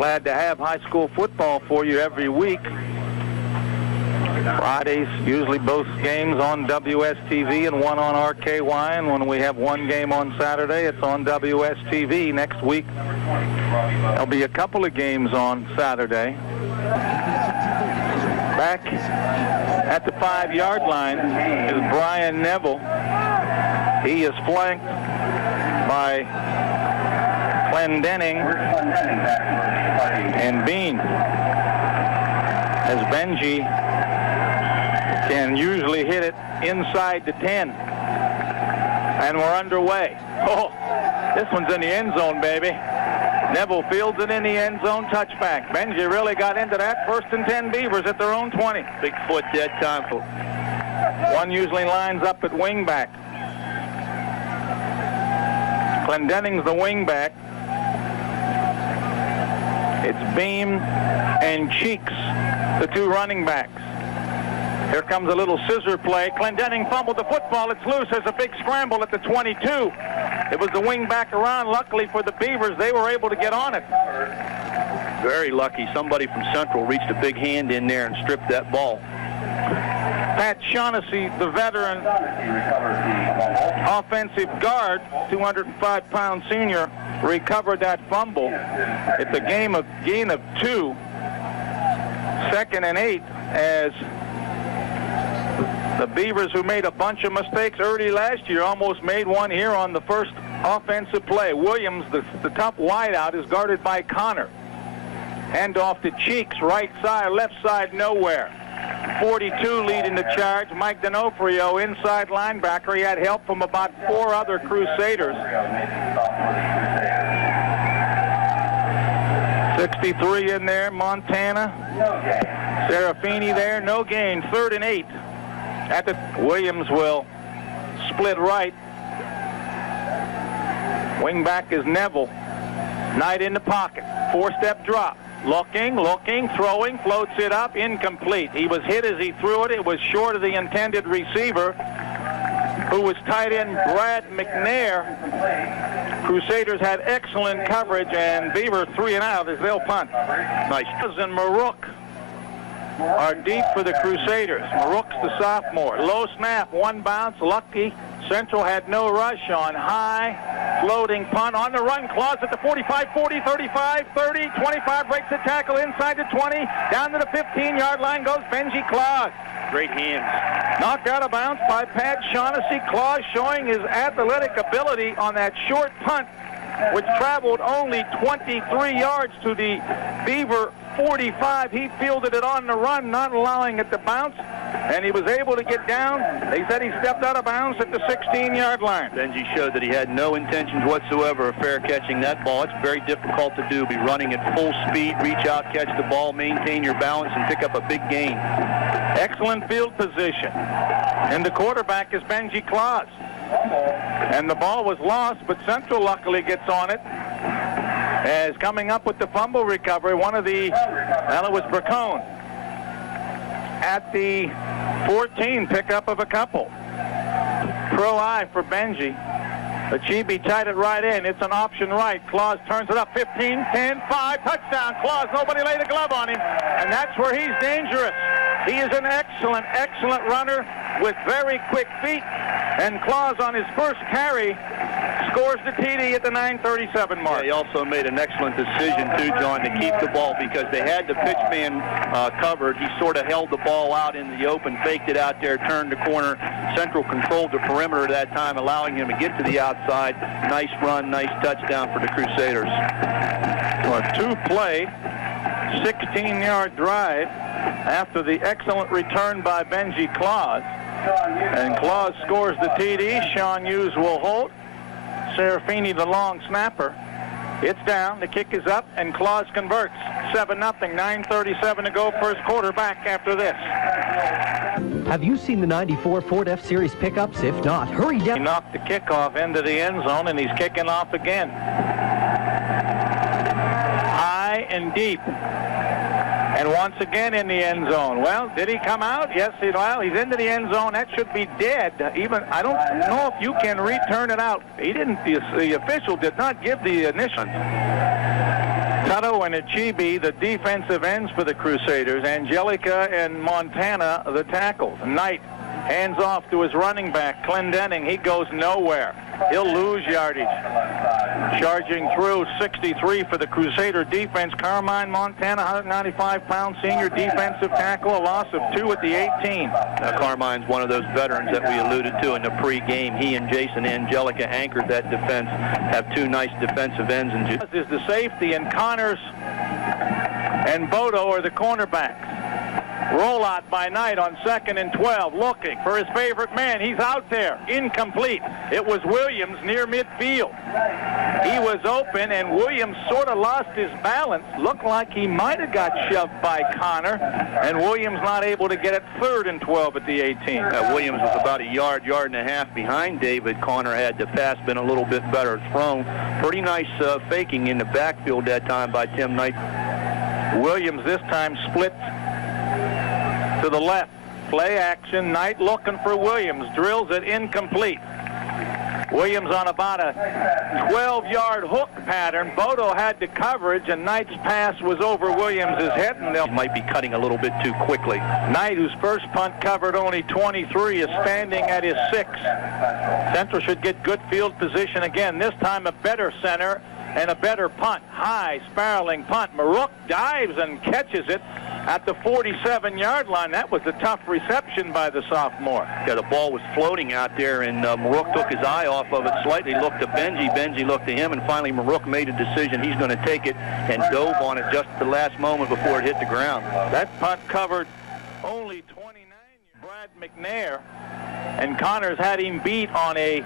Glad to have high school football for you every week. Fridays, usually both games on WSTV and one on RKY. And when we have one game on Saturday, it's on WSTV. Next week, there'll be a couple of games on Saturday. Back at the 5-yard line is Brian Neville. He is flanked by Clendenning and Bean, as Benji can usually hit it inside the 10. And we're underway. Oh, this one's in the end zone, baby. Neville fields it in the end zone, touchback. Benji really got into that. 1st and 10 Beavers at their own 20. Big foot, dead time. One usually lines up at wingback. Clendenning's the wingback. It's Beam and Cheeks, the two running backs. Here comes a little scissor play. Clendenning fumbled the football. It's loose. There's a big scramble at the 22. It was the wing back around. Luckily for the Beavers, they were able to get on it. Very lucky. Somebody from Central reached a big hand in there and stripped that ball. Pat Shaughnessy, the veteran offensive guard, 205-pound senior, recovered that fumble. It's a gain of 2. 2nd and 8, as the Beavers, who made a bunch of mistakes early last year, almost made one here on the first offensive play. Williams, the top wideout, is guarded by Connor. Hand off to Cheeks, right side, left side, nowhere. 42 leading the charge. Mike D'Onofrio, inside linebacker. He had help from about 4 other Crusaders. 63 in there, Montana. Serafini there, no gain. 3rd and 8. Williams will split right. Wing back is Neville. Knight in the pocket. 4-step drop. Looking, throwing, floats it up, incomplete. He was hit as he threw it. It was short of the intended receiver, who was tight end Brad McNair. Crusaders had excellent coverage, and Beaver 3 and out as they'll punt. Nice. And Marook are deep for the Crusaders. Marook's the sophomore. Low snap, one bounce, lucky. Central had no rush on. High, floating punt on the run. Clause at the 45, 40, 35, 30, 25, breaks the tackle inside the 20. Down to the 15-yard line goes Benji Clause. Great hands. Knocked out of bounds by Pat Shaughnessy. Clause showing his athletic ability on that short punt, which traveled only 23 yards to the Beaver 45. He fielded it on the run, not allowing it to bounce, and he was able to get down. They said he stepped out of bounds at the 16-yard line. Benji showed that he had no intentions whatsoever of fair catching that ball. It's very difficult to do. Be running at full speed, reach out, catch the ball, maintain your balance, and pick up a big gain. Excellent field position. And the quarterback is Benji Clause. And the ball was lost, but Central luckily gets on it. As coming up with the fumble recovery, it was Bracone. At the 14, pickup of a couple. Pro eye for Benji. Achibi tied it right in. It's an option right. Clause turns it up. 15, 10, 5, touchdown. Clause, nobody laid a glove on him. And that's where he's dangerous. He is an excellent, excellent runner with very quick feet. And Clause on his first carry scores the TD at the 9:37 mark. Yeah, he also made an excellent decision, too, John, to keep the ball because they had the pitch man covered. He sort of held the ball out in the open, faked it out there, turned the corner. Central controlled the perimeter at that time, allowing him to get to the outside. Nice run, nice touchdown for the Crusaders. Well, a 2-play, 16-yard drive after the excellent return by Benji Clause. And Clause scores the TD. Sean Hughes will hold. Serafini, the long snapper. It's down, the kick is up, and Clause converts. 7-0, 9:37 to go, first quarter. Back after this. Have you seen the 94 Ford F-Series pickups? If not, hurry down. He knocked the kickoff into the end zone, and he's kicking off again. High and deep. And once again in the end zone. Well, did he come out? Yes, he's into the end zone. That should be dead. Even I don't know if you can return it out. He didn't. The official did not give the initial. Tutto and Achibi, the defensive ends for the Crusaders. Angelica and Montana, the tackles. Knight hands off to his running back, Clendenning. He goes nowhere. He'll lose yardage. Charging through 63 for the Crusader defense. Carmine Montana, 195-pound senior defensive tackle, a loss of 2 at the 18. Now, Carmine's one of those veterans that we alluded to in the pregame. He and Jason Angelica anchored that defense, have 2 nice defensive ends. And is the safety, and Connors and Bodo are the cornerbacks. Rollout by Knight on 2nd and 12, looking for his favorite man. He's out there, incomplete. It was Williams near midfield. He was open, and Williams sort of lost his balance. Looked like he might have got shoved by Connor, and Williams not able to get it. 3rd and 12 at the 18. Williams was about a yard and a half behind David. Connor had the pass been a little bit better thrown. Pretty nice faking in the backfield that time by Tim Knight. Williams this time splits to the left. Play action. Knight looking for Williams. Drills it incomplete. Williams on about a 12-yard hook pattern. Bodo had the coverage, and Knight's pass was over Williams' head. And he might be cutting a little bit too quickly. Knight, whose first punt covered only 23, is standing at his 6th. Central should get good field position again. This time a better center and a better punt. High, spiraling punt. Marook dives and catches it at the 47-yard line. That was a tough reception by the sophomore. Yeah, the ball was floating out there, and Marook took his eye off of it slightly, looked to Benji. Benji looked to him, and finally Marook made a decision. He's going to take it and dove on it just at the last moment before it hit the ground. That punt covered only 29. Brad McNair, and Connors had him beat on a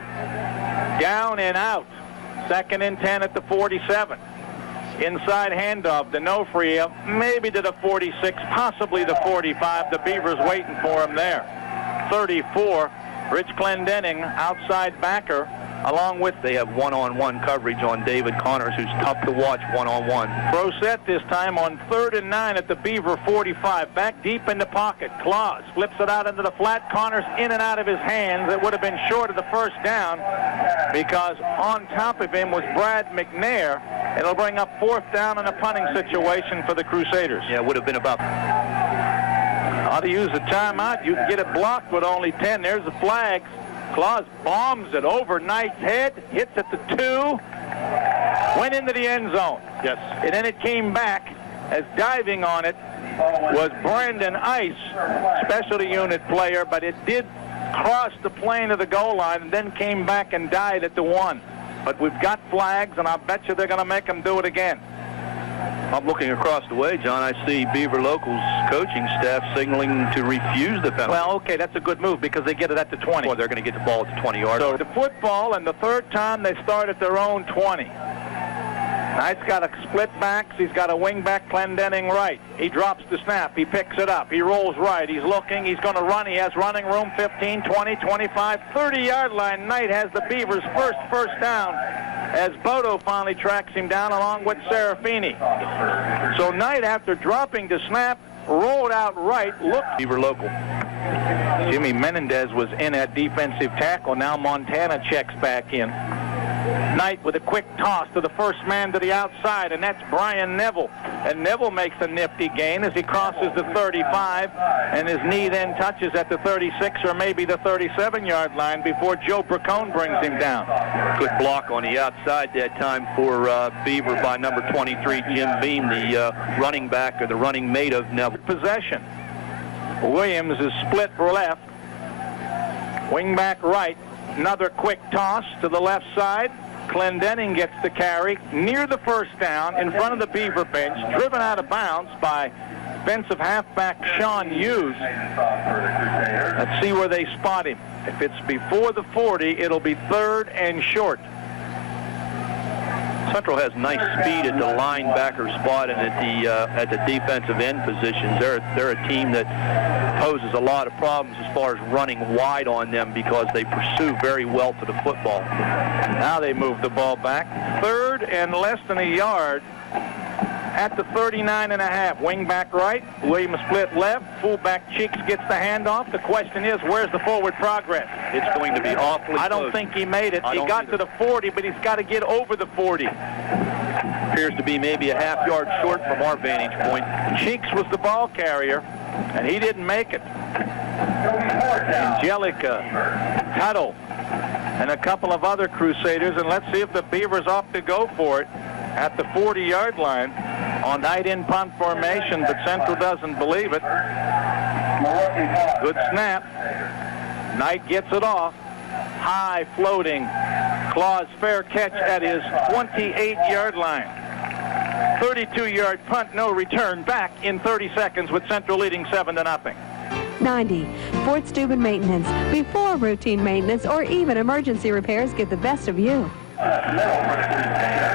down and out. 2nd and 10 at the 47. Inside handoff, D'Onofrio, maybe to the 46, possibly the 45. The Beavers waiting for him there. 34, Rich Clendenning, outside backer, along with... They have one-on-one coverage on David Connors, who's tough to watch one-on-one. Throw set this time on 3rd and 9 at the Beaver 45. Back deep in the pocket. Clause flips it out into the flat. Connors in and out of his hands. It would have been short of the first down because on top of him was Brad McNair. It'll bring up 4th down in a punting situation for the Crusaders. Yeah, it would have been about... Ought to use a timeout. You can get it blocked with only 10. There's the flags. Clause bombs it over Knight's head, hits at the 2, went into the end zone. Yes. And then it came back as diving on it was Brandon Ice, specialty unit player, but it did cross the plane of the goal line and then came back and died at the 1. But we've got flags, and I bet you they're going to make them do it again. I'm looking across the way, John. I see Beaver Locals coaching staff signaling to refuse the penalty. Well, okay, that's a good move because they get it at the 20. Well, they're going to get the ball at the 20-yard line. So the football, and the 3rd time they start at their own 20. Knight's got a split backs. He's got a wing back, Clendenning right. He drops the snap. He picks it up. He rolls right. He's looking. He's going to run. He has running room, 15, 20, 25, 30-yard line. Knight has the Beavers' first down as Bodo finally tracks him down along with Serafini. So Knight, after dropping the snap, rolled out right. Looked. Beaver Local. Jimmy Menendez was in at defensive tackle. Now Montana checks back in. Knight with a quick toss to the first man to the outside, and that's Brian Neville. And Neville makes a nifty gain as he crosses the 35, and his knee then touches at the 36 or maybe the 37-yard line before Joe Bracone brings him down. Good block on the outside that time for Beaver by number 23, Jim Beam, the running back or the running mate of Neville. Possession. Williams is split left. Wing back right. Another quick toss to the left side. Clendenning gets the carry near the first down in front of the Beaver bench, driven out of bounds by defensive halfback Sean Hughes. Let's see where they spot him. If it's before the 40, it'll be 3rd and short. Central has nice speed at the linebacker spot and at the defensive end positions. They're a team that poses a lot of problems as far as running wide on them because they pursue very well to the football. Now they move the ball back. 3rd and less than a yard at the 39.5. Wing back right. Williams split left. Fullback Cheeks gets the handoff. The question is, where's the forward progress? It's going to be awfully I don't close. think he made it. He got to the 40, but he's got to get over the 40. appears to be maybe a half yard short from our vantage point. Cheeks was the ball carrier, and he didn't make it. Angelica, Tuttle, and a couple of other Crusaders, and let's see if the Beavers opt to go for it at the 40-yard line on tight-end punt formation, but Central doesn't believe it. Good snap. Knight gets it off. High floating. Clause fair catch at his 28-yard line. 32-yard punt, no return, back in 30 seconds with Central leading 7-0. 90. Fort Steuben Maintenance. Before routine maintenance or even emergency repairs get the best of you.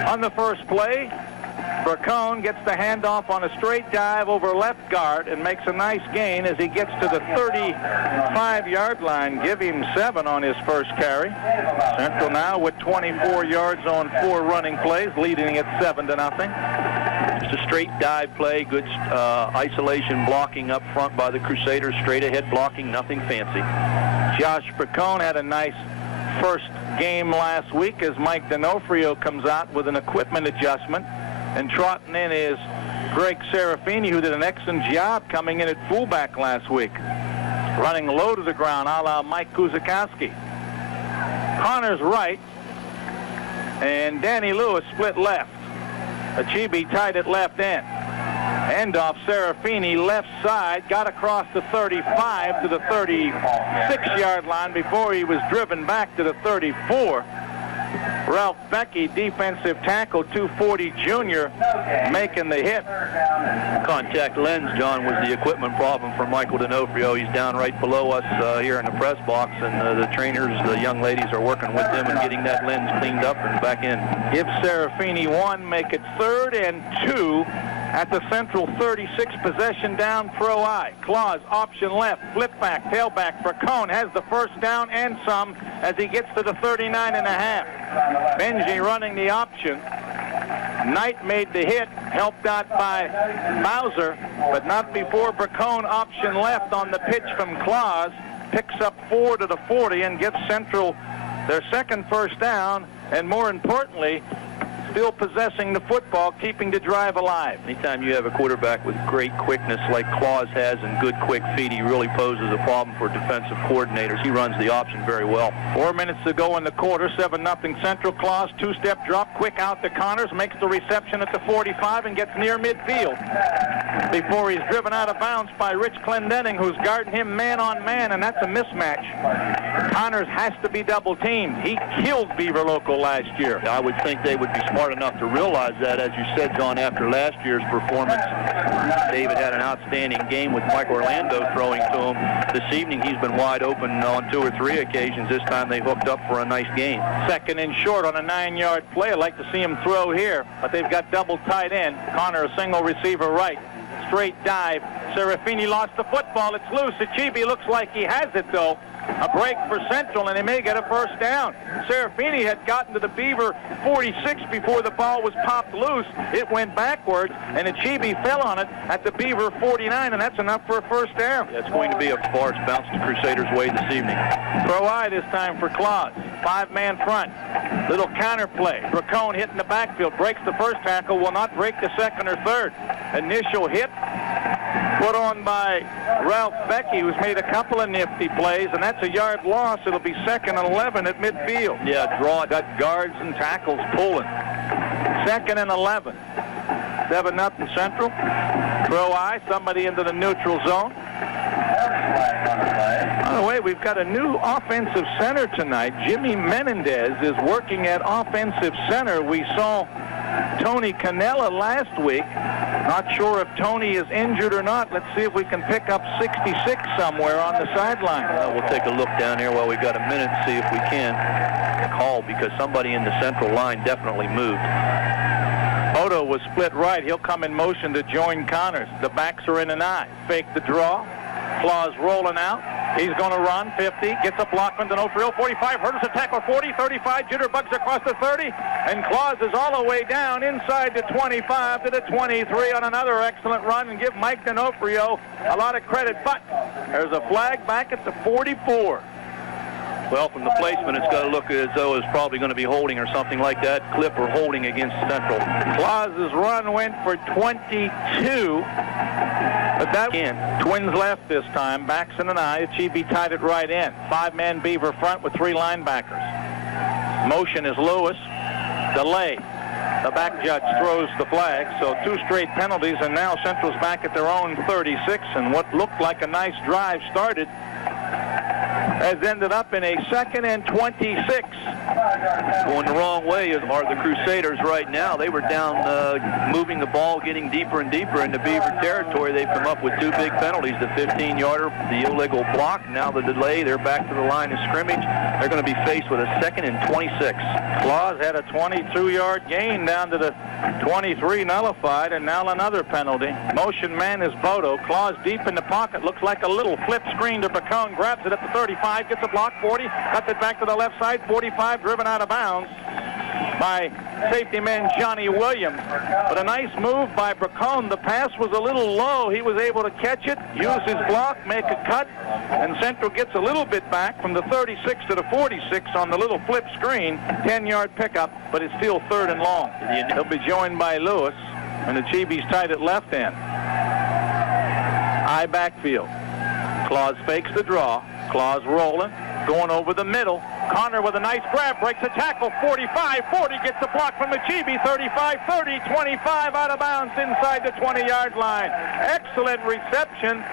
On the first play, Bracone gets the handoff on a straight dive over left guard and makes a nice gain as he gets to the 35-yard line. Give him 7 on his first carry. Central now with 24 yards on 4 running plays, leading at 7-0. Just a straight dive play, good isolation blocking up front by the Crusaders, straight ahead blocking, nothing fancy. Josh Bracone had a nice first game last week as Mike D'Onofrio comes out with an equipment adjustment. And trotting in is Greg Serafini, who did an excellent job coming in at fullback last week. Running low to the ground, a la Mike Kuzakowski. Connors right, and Danny Lewis split left. Achibi tied at left end. Handoff Serafini left side, got across the 35 to the 36-yard line before he was driven back to the 34. Ralph Becky, defensive tackle, 240 junior, making the hit. Contact lens, John, was the equipment problem for Michael D'Onofrio. He's down right below us here in the press box, and the trainers, the young ladies, are working with him and getting that lens cleaned up and back in. Give Serafini 1, make it 3rd and 2 at the Central 36, possession down, pro I. Clause, option left, flip back, tailback. Bracone has the first down and some as he gets to the 39.5. Benji running the option. Knight made the hit, helped out by Mauser, but not before Bracone option left on the pitch from Clause. Picks up 4 to the 40 and gives Central their second first down, and more importantly, still possessing the football, keeping the drive alive. Anytime you have a quarterback with great quickness like Clause has and good quick feet, he really poses a problem for defensive coordinators. He runs the option very well. 4 minutes to go in the quarter, 7-0 Central. Clause, 2-step drop, quick out to Connors, makes the reception at the 45 and gets near midfield before he's driven out of bounds by Rich Clendenning, who's guarding him man on man, and that's a mismatch. Connors has to be double teamed. He killed Beaver Local last year. I would think they would be smart enough to realize that. As you said, John, after last year's performance, David had an outstanding game with Mike Orlando throwing to him. This evening he's been wide open on 2 or 3 occasions. This time they hooked up for a nice gain. Second and short on a 9-yard play. I'd like to see him throw here, but they've got double tight end. Connor, a single receiver right. Straight dive. Serafini lost the football. It's loose. Achibi looks like he has it, though. A break for Central, and they may get a first down. Serafini had gotten to the Beaver 46 before the ball was popped loose. It went backwards, and Achibi fell on it at the Beaver 49, and that's enough for a first down. That's going to be a force bounce to Crusaders' way this evening. Throw I this time for Clause. 5-man front. Little counter play. Bracone hitting the backfield. Breaks the first tackle. Will not break the second or third. Initial hit put on by Ralph Becky, who's made a couple of nifty plays, and that's a yard loss. It'll be 2nd and 11 at midfield. Yeah, draw it. Got guards and tackles pulling. 2nd and 11. 7-0 Central. Throw I, somebody into the neutral zone. By the way, we've got a new offensive center tonight. Jimmy Menendez is working at offensive center. We saw Tony Canella last week. Not sure if Tony is injured or not. Let's see if we can pick up 66 somewhere on the sideline. We'll take a look down here while we've got a minute, see if we can call, because somebody in the central line definitely moved. Odo was split right. He'll come in motion to join Connors. The backs are in an eye. Fake the draw. Clause rolling out. He's going to run 50, gets a block from D'Onofrio, 45, hurdles a tackle 40, 35, jitterbugs across the 30, and Clause is all the way down inside the 25 to the 23 on another excellent run, and give Mike D'Onofrio a lot of credit, but there's a flag back at the 44. Well, from the placement, it's got to look as though it's probably going to be holding or something like that. Clip or holding against Central. Clause's run went for 22. But that Twins left this time. Baxton and Achibi tied it right in. 5-man Beaver front with 3 linebackers. Motion is Lewis. Delay. The back judge throws the flag. So 2 straight penalties, and now Central's back at their own 36. And what looked like a nice drive started has ended up in a 2nd and 26. Going the wrong way are the Crusaders right now. They were down, moving the ball, getting deeper and deeper into Beaver territory. They've come up with 2 big penalties, the 15-yarder, the illegal block, now the delay. They're back to the line of scrimmage. They're going to be faced with a 2nd and 26. Clause had a 22-yard gain down to the 23 nullified, and now another penalty. Motion man is Bodo. Clause deep in the pocket. Looks like a little flip screen to Bacone. Grabs it at the 35, gets a block, 40, cuts it back to the left side, 45, driven out of bounds by safety man Johnny Williams. But a nice move by Bacone. The pass was a little low. He was able to catch it, use his block, make a cut, and Central gets a little bit back from the 36 to the 46 on the little flip screen. 10-yard pickup, but it's still 3rd and long. He'll be joined by Lewis, and the Chibi's tied at left end. High backfield. Clause fakes the draw. Clause rolling, going over the middle. Connor with a nice grab, breaks a tackle, 45, 40, gets a block from the Chibi, 35, 30, 25, out of bounds inside the 20-yard line. Excellent reception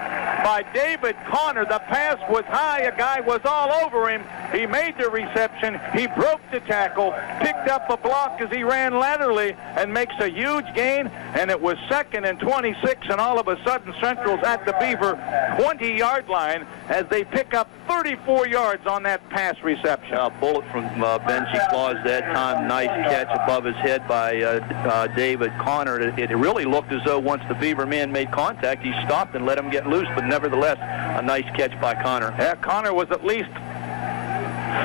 by David Connor. The pass was high, a guy was all over him. He made the reception, he broke the tackle, picked up a block as he ran laterally, and makes a huge gain, and it was 2nd and 26, and all of a sudden Central's at the Beaver 20-yard line as they pick up 34 yards on that pass reception. A bullet from Benji Clause that time. Nice catch above his head by David Connor. It really looked as though once the Beaver man made contact, he stopped and let him get loose, but nevertheless, a nice catch by Connor. Yeah, Connor was at least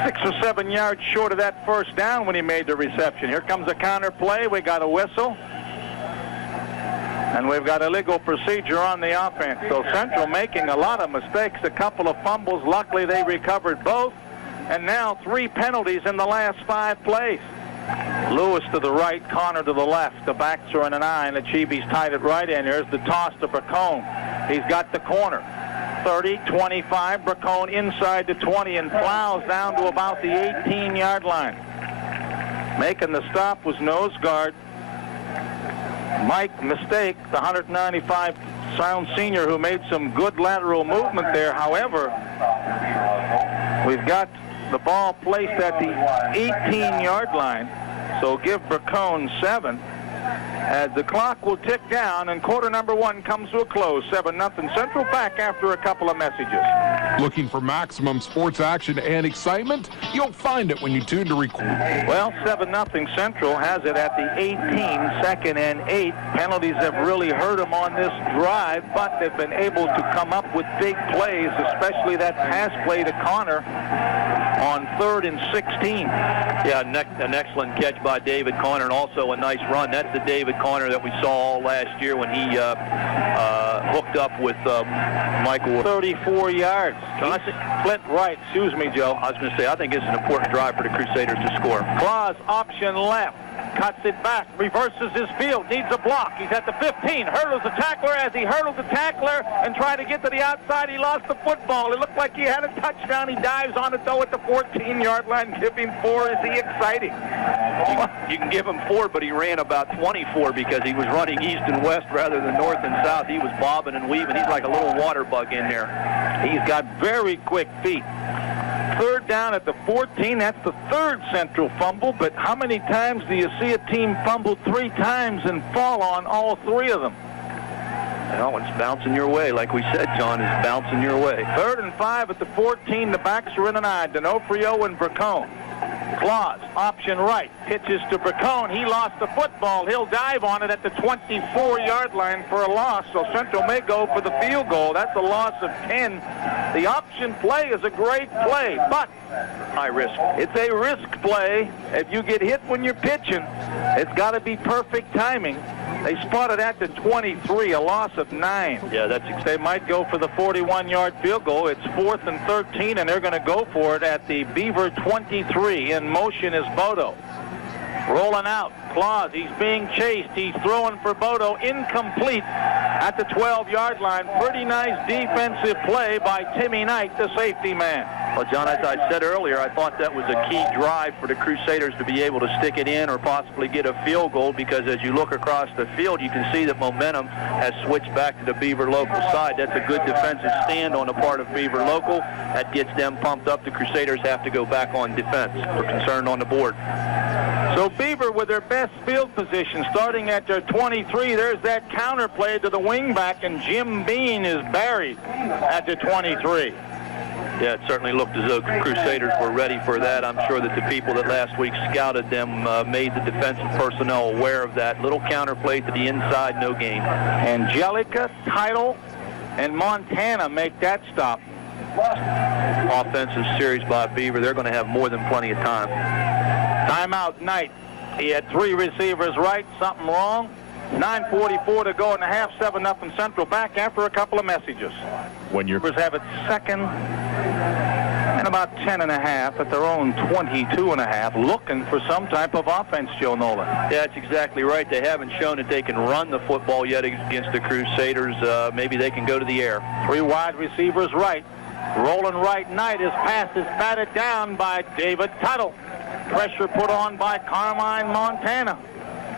6 or 7 yards short of that first down when he made the reception. Here comes a counter play. We got a whistle. And we've got a legal procedure on the offense. So Central making a lot of mistakes, a couple of fumbles. Luckily, they recovered both. And now 3 penalties in the last 5 plays. Lewis to the right, Connor to the left. The backs are in an eye, and Achibi's tied it right in. Here's the toss to Bacone. He's got the corner. 30, 25, Bacone inside the 20 and plows down to about the 18-yard line. Making the stop was nose guard Mike Mistake, the 195-pound senior who made some good lateral movement there. However, we've got the ball placed at the 18-yard line, so give Bacone 7. As the clock will tick down and quarter number 1 comes to a close. 7-0 Central, back after a couple of messages. Looking for maximum sports action and excitement? You'll find it when you tune to record. Well, 7-0 Central has it at the 18, 2nd and 8. Penalties have really hurt them on this drive, but they've been able to come up with big plays, especially that pass play to Connor on 3rd and 16. Yeah, an excellent catch by David Connor, and also a nice run. That's the David Connor that we saw all last year when he hooked up with Michael. 34 yards. Split right. Excuse me, Joe. I was going to say, I think it's an important drive for the Crusaders to score. Clause option left. Cuts it back, reverses his field, needs a block. He's at the 15, hurdles the tackler. As he hurdles the tackler and tried to get to the outside, he lost the football. It looked like he had a touchdown. He dives on it, though, at the 14-yard line. Give him 4. Is he exciting? You can give him 4, but he ran about 24 because he was running east and west rather than north and south. He was bobbing and weaving. He's like a little water bug in there. He's got very quick feet. 3rd down at the 14. That's the 3rd Central fumble, but how many times do you see a team fumble 3 times and fall on all 3 of them? Well, it's bouncing your way. Like we said, John, it's bouncing your way. 3rd and 5 at the 14. The backs are in an eye. D'Onofrio and Bacone. Clause, option right, pitches to Bacone. He lost the football. He'll dive on it at the 24-yard line for a loss, so Central may go for the field goal. That's a loss of 10. The option play is a great play, but high risk. It's a risk play. If you get hit when you're pitching, it's got to be perfect timing. They spotted at the 23, a loss of 9. Yeah, They might go for the 41-yard field goal. It's 4th and 13, and they're going to go for it at the Beaver 23. In motion is Bodo. Rolling out. Clause, he's being chased. He's throwing for Bodo. Incomplete at the 12-yard line. Pretty nice defensive play by Timmy Knight, the safety man. Well, John, as I said earlier, I thought that was a key drive for the Crusaders to be able to stick it in or possibly get a field goal, because as you look across the field, you can see that momentum has switched back to the Beaver local side. That's a good defensive stand on the part of Beaver local. That gets them pumped up. The Crusaders have to go back on defense. We're concerned on the board. So Beaver with their best field position starting at their 23. There's that counter play to the wingback, and Jim Bean is buried at the 23. Yeah, it certainly looked as though Crusaders were ready for that. I'm sure that the people that last week scouted them made the defensive personnel aware of that. Little counter play to the inside, no gain. Angelica, Title, and Montana make that stop. Offensive series by Beaver. They're going to have more than plenty of time. Timeout, Knight. He had 3 receivers right. Something wrong. 9:44 to go in the half. 7-0 Central. Back after a couple of messages. When you're Have it second and about 10.5 at their own 22.5, looking for some type of offense, Joe Nolan. Yeah, that's exactly right. They haven't shown that they can run the football yet against the Crusaders. Maybe they can go to the air. 3 wide receivers right. Rolling right, Knight. His pass is batted down by David Tuttle. Pressure put on by Carmine Montana.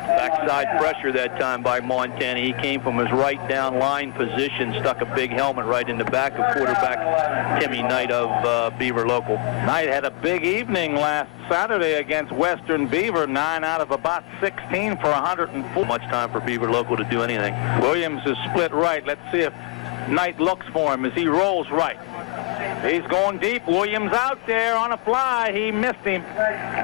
Backside pressure that time by Montana. He came from his right down line position, stuck a big helmet right in the back of quarterback Timmy Knight of Beaver local. Knight had a big evening last Saturday against Western Beaver, 9 out of about 16 for 104. Much time for Beaver local to do anything. Williams is split right. Let's see if Knight looks for him as he rolls right. He's going deep. Williams out there on a fly. He missed him.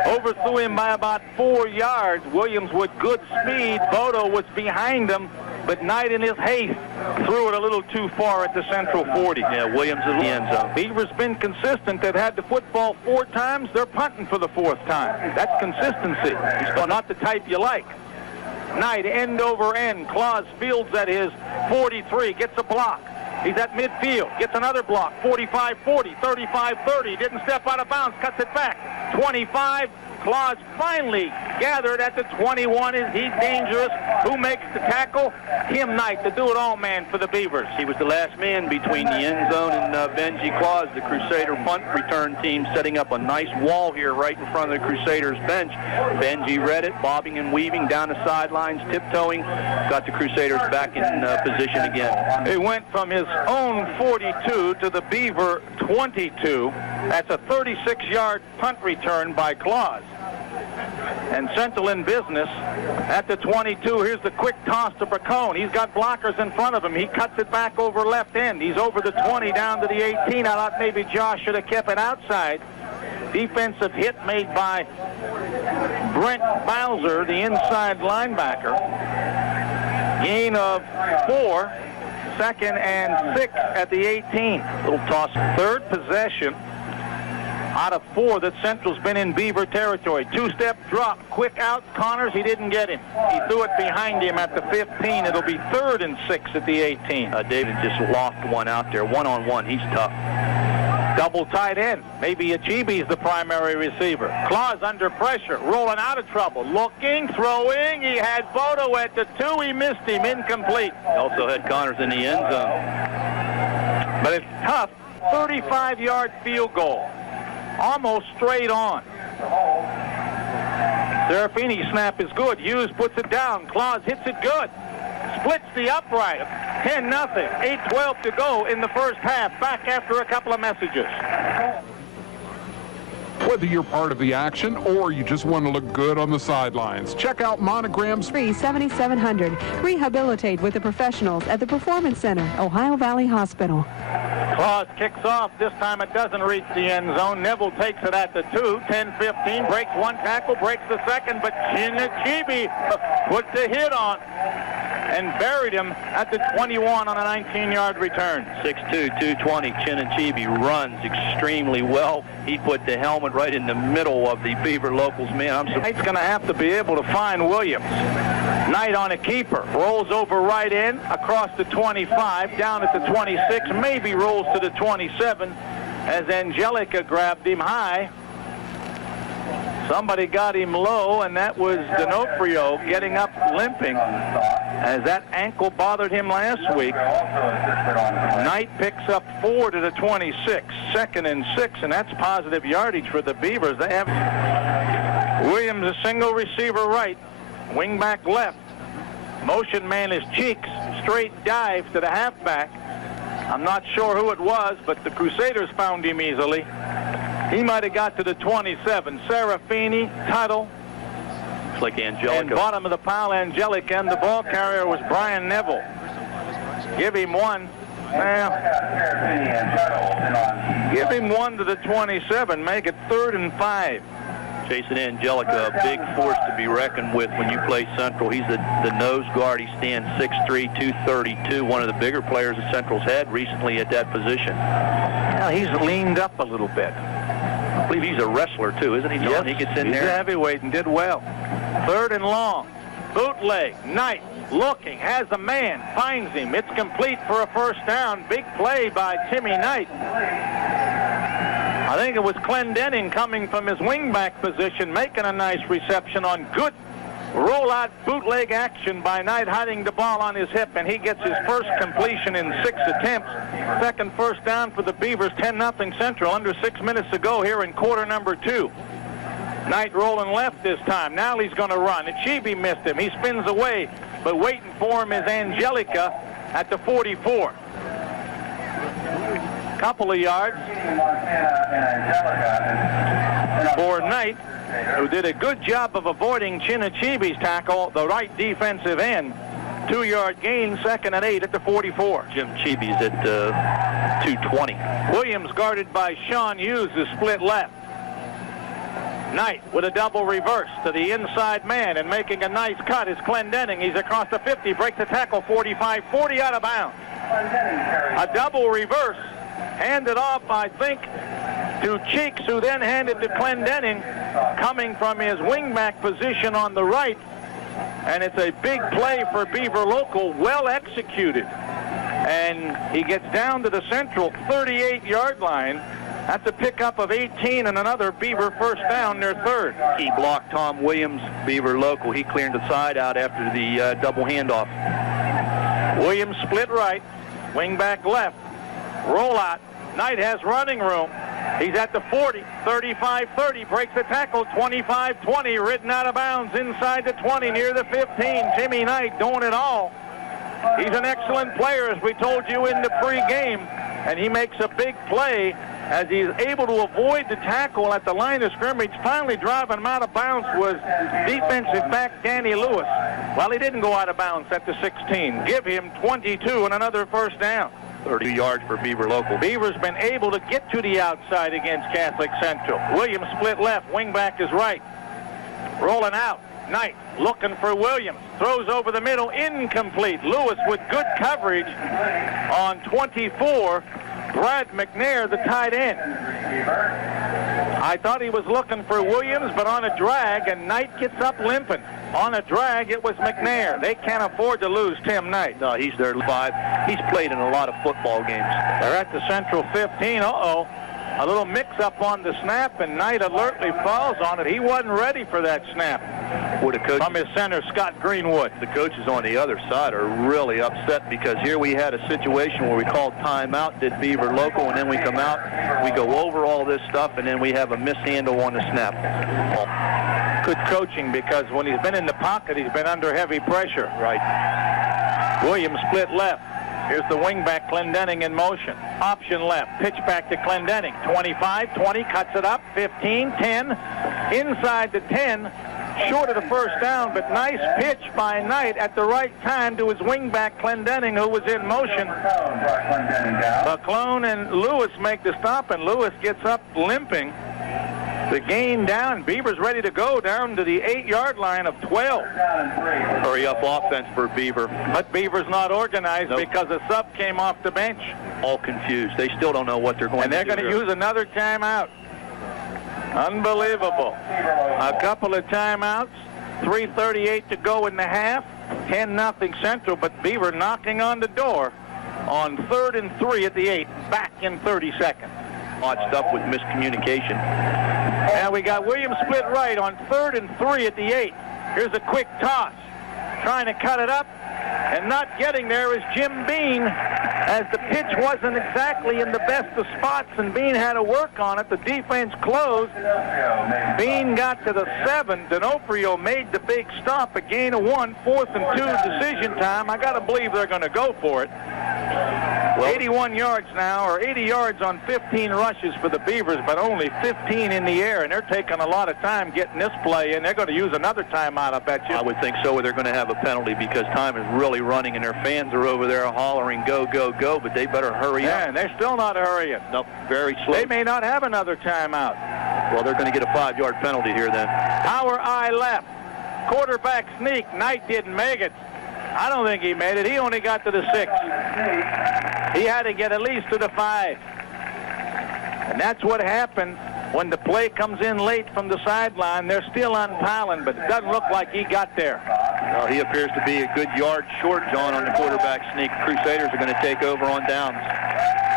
Overthrew him by about 4 yards. Williams with good speed. Bodo was behind him, but Knight in his haste threw it a little too far at the Central 40. Yeah, Williams is in the end zone. Beaver's been consistent. They've had the football 4 times. They're punting for the 4th time. That's consistency. He's not the type you like. Knight end over end. Clause fields at his 43. Gets a block. He's at midfield, gets another block, 45-40, 35-30, didn't step out of bounds, cuts it back, 25. Clause finally gathered at the 21. Is he dangerous? Who makes the tackle? Tim Knight, the do-it-all man for the Beavers. He was the last man between the end zone and Benji Clause, the Crusader punt return team, setting up a nice wall here right in front of the Crusaders bench. Benji read it, bobbing and weaving down the sidelines, tiptoeing, got the Crusaders back in position again. He went from his own 42 to the Beaver 22. That's a 36-yard punt return by Clause. And Central in business at the 22. Here's the quick toss to Bracone. He's got blockers in front of him. He cuts it back over left end. He's over the 20 down to the 18. I thought maybe Josh should have kept it outside. Defensive hit made by Brent Bowser, the inside linebacker. Gain of 4. 2nd and 6 at the 18. Little toss. 3rd possession out of 4 that Central's been in Beaver territory. 2-step drop, quick out. Connors, he didn't get him. He threw it behind him at the 15. It'll be 3rd and 6 at the 18. David just lost one out there. One-on-one, he's tough. Double tight end. Maybe Achibi's the primary receiver. Clause under pressure, rolling out of trouble. Looking, throwing. He had Bodo at the 2. He missed him. Incomplete. He also had Connors in the end zone. But it's tough. 35-yard field goal. Almost straight on. Serafini snap is good. Hughes puts it down. Clause hits it good. Splits the upright. 10-0. 8:12 to go in the first half. Back after a couple of messages. Whether you're part of the action or you just want to look good on the sidelines, check out Monogram's Free 7700. Rehabilitate with the professionals at the Performance Center, Ohio Valley Hospital. Clause kicks off. This time it doesn't reach the end zone. Neville takes it at the 2. 10-15. Breaks one tackle, breaks the second, but Chinachibi puts the hit on and buried him at the 21 on a 19-yard return. 6'2", 220. Chinachibi runs extremely well. He put the helmet right in the middle of the Beaver locals. Man, Knight's going to have to be able to find Williams. Knight on a keeper. Rolls over right in, across the 25, down at the 26, maybe rolls to the 27 as Angelica grabbed him high. Somebody got him low, and that was D'Onofrio getting up limping as that ankle bothered him last week. Knight picks up 4 to the 26, 2nd and 6, and that's positive yardage for the Beavers. They have Williams, a single receiver right, wing back left. Motion man is Cheeks, straight dive to the halfback. I'm not sure who it was, but the Crusaders found him easily. He might have got to the 27. Serafini, Tuttle. It's like Angelica. And bottom of the pile, Angelica, and the ball carrier was Brian Neville. Give him one. Well, give him one to the 27. Make it 3rd and 5. Jason Angelica, a big force to be reckoned with when you play Central. He's the nose guard. He stands 6'3", 232, one of the bigger players that Central's had recently at that position. Yeah, he's leaned up a little bit. I believe he's a wrestler, too, isn't he, John? Yes, he gets in he's there. a heavyweight and did well. 3rd and long. Bootleg. Knight looking, has a man, finds him. It's complete for a 1st down. Big play by Timmy Knight. I think it was Clendenning coming from his wingback position, making a nice reception on good rollout bootleg action by Knight, hiding the ball on his hip, and he gets his first completion in 6 attempts. 2nd 1st down for the Beavers, 10-0 Central, under 6 minutes to go here in quarter number 2. Knight rolling left this time. Now he's going to run. Achibi missed him. He spins away, but waiting for him is Angelica at the 44. Couple of yards for Knight, who did a good job of avoiding Chinachibi's tackle, the right defensive end. 2-yard gain, 2nd and 8 at the 44. Jim Chibi's at 220. Williams guarded by Sean Hughes, is split left. Knight with a double reverse to the inside man, and making a nice cut is Clendenning. He's across the 50, breaks the tackle, 45, 40 out of bounds. A double reverse, handed off, I think, to Cheeks, who then handed to Clendenning, coming from his wingback position on the right. And it's a big play for Beaver local, well executed. And he gets down to the Central 38-yard line. That's a pickup of 18 and another Beaver 1st down, their 3rd. He blocked Tom Williams, Beaver local. He cleared the side out after the double handoff. Williams split right, wingback left, roll out. Knight has running room. He's at the 40, 35-30, breaks the tackle, 25-20, ridden out of bounds inside the 20, near the 15. Timmy Knight doing it all. He's an excellent player, as we told you in the pregame, and he makes a big play as he's able to avoid the tackle at the line of scrimmage. Finally driving him out of bounds was defensive back Danny Lewis. Well, he didn't go out of bounds at the 16. Give him 22 and another 1st down. 30 yards for Beaver local. Beaver's been able to get to the outside against Catholic Central. Williams split left, wingback is right. Rolling out, Knight looking for Williams. Throws over the middle, incomplete. Lewis with good coverage on 24. Brad McNair, the tight end. I thought he was looking for Williams, but on a drag, and Knight gets up limping. On a drag, it was McNair. They can't afford to lose Tim Knight. No, he's their 5. He's played in a lot of football games. They're at the Central 15. Uh-oh. A little mix-up on the snap, and Knight alertly falls on it. He wasn't ready for that snap. Well, the coach, from his center, Scott Greenwood. The coaches on the other side are really upset because here we had a situation where we called timeout, did Beaver local, and then we come out, we go over all this stuff, and then we have a mishandle on the snap. Well, good coaching, because when he's been in the pocket, he's been under heavy pressure. Right. Williams split left. Here's the wingback, Clendenning in motion. Option left, pitch back to Clendenning. 25, 20, cuts it up, 15, 10. Inside the 10, short of the 1st down, but nice pitch by Knight at the right time to his wingback, Clendenning, who was in motion. McClone and Lewis make the stop, and Lewis gets up limping. The gain down. Beaver's ready to go down to the 8-yard line of 12. Hurry up offense for Beaver. But Beaver's not organized because a sub came off the bench. All confused. They still don't know what they're going to do. And they're going to use another timeout. Unbelievable. A couple of timeouts. 3:38 to go in the half. 10-0 Central, but Beaver knocking on the door on 3rd and 3 at the 8, back in 30 seconds. Notched up with miscommunication. And we got Williams split right on 3rd and 3 at the 8. Here's a quick toss. Trying to cut it up, and not getting there is Jim Bean, as the pitch wasn't exactly in the best of spots, and Bean had to work on it. The defense closed. Bean got to the 7. D'Onofrio made the big stop, a gain of 1, 4th and 2, decision time. I got to believe they're going to go for it. Well, 81 yards now, or 80 yards on 15 rushes for the Beavers, but only 15 in the air, and they're taking a lot of time getting this play in. They're going to use another timeout, I bet you. I would think so, or they're going to have a penalty, because time is really running, and their fans are over there hollering, go, go, go, but they better hurry up. Yeah, and they're still not hurrying. Nope, very slow. They may not have another timeout. Well, they're going to get a 5-yard penalty here then. Power eye left. Quarterback sneak. Knight didn't make it. I don't think he made it. He only got to the 6. He had to get at least to the 5. And that's what happened when the play comes in late from the sideline. They're still on Palin, but it doesn't look like he got there. Well, he appears to be a good yard short, John, on the quarterback sneak. Crusaders are going to take over on downs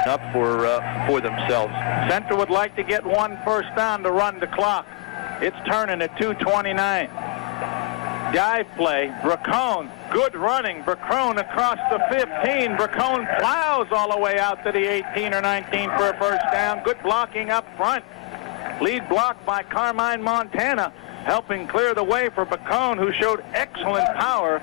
up for themselves. Central would like to get 1 first down to run the clock. It's turning at 2:29. Dive play. Bracone, good running. Bracone across the 15. Bracone plows all the way out to the 18 or 19 for a first down. Good blocking up front. Lead block by Carmine Montana, helping clear the way for Bracone, who showed excellent power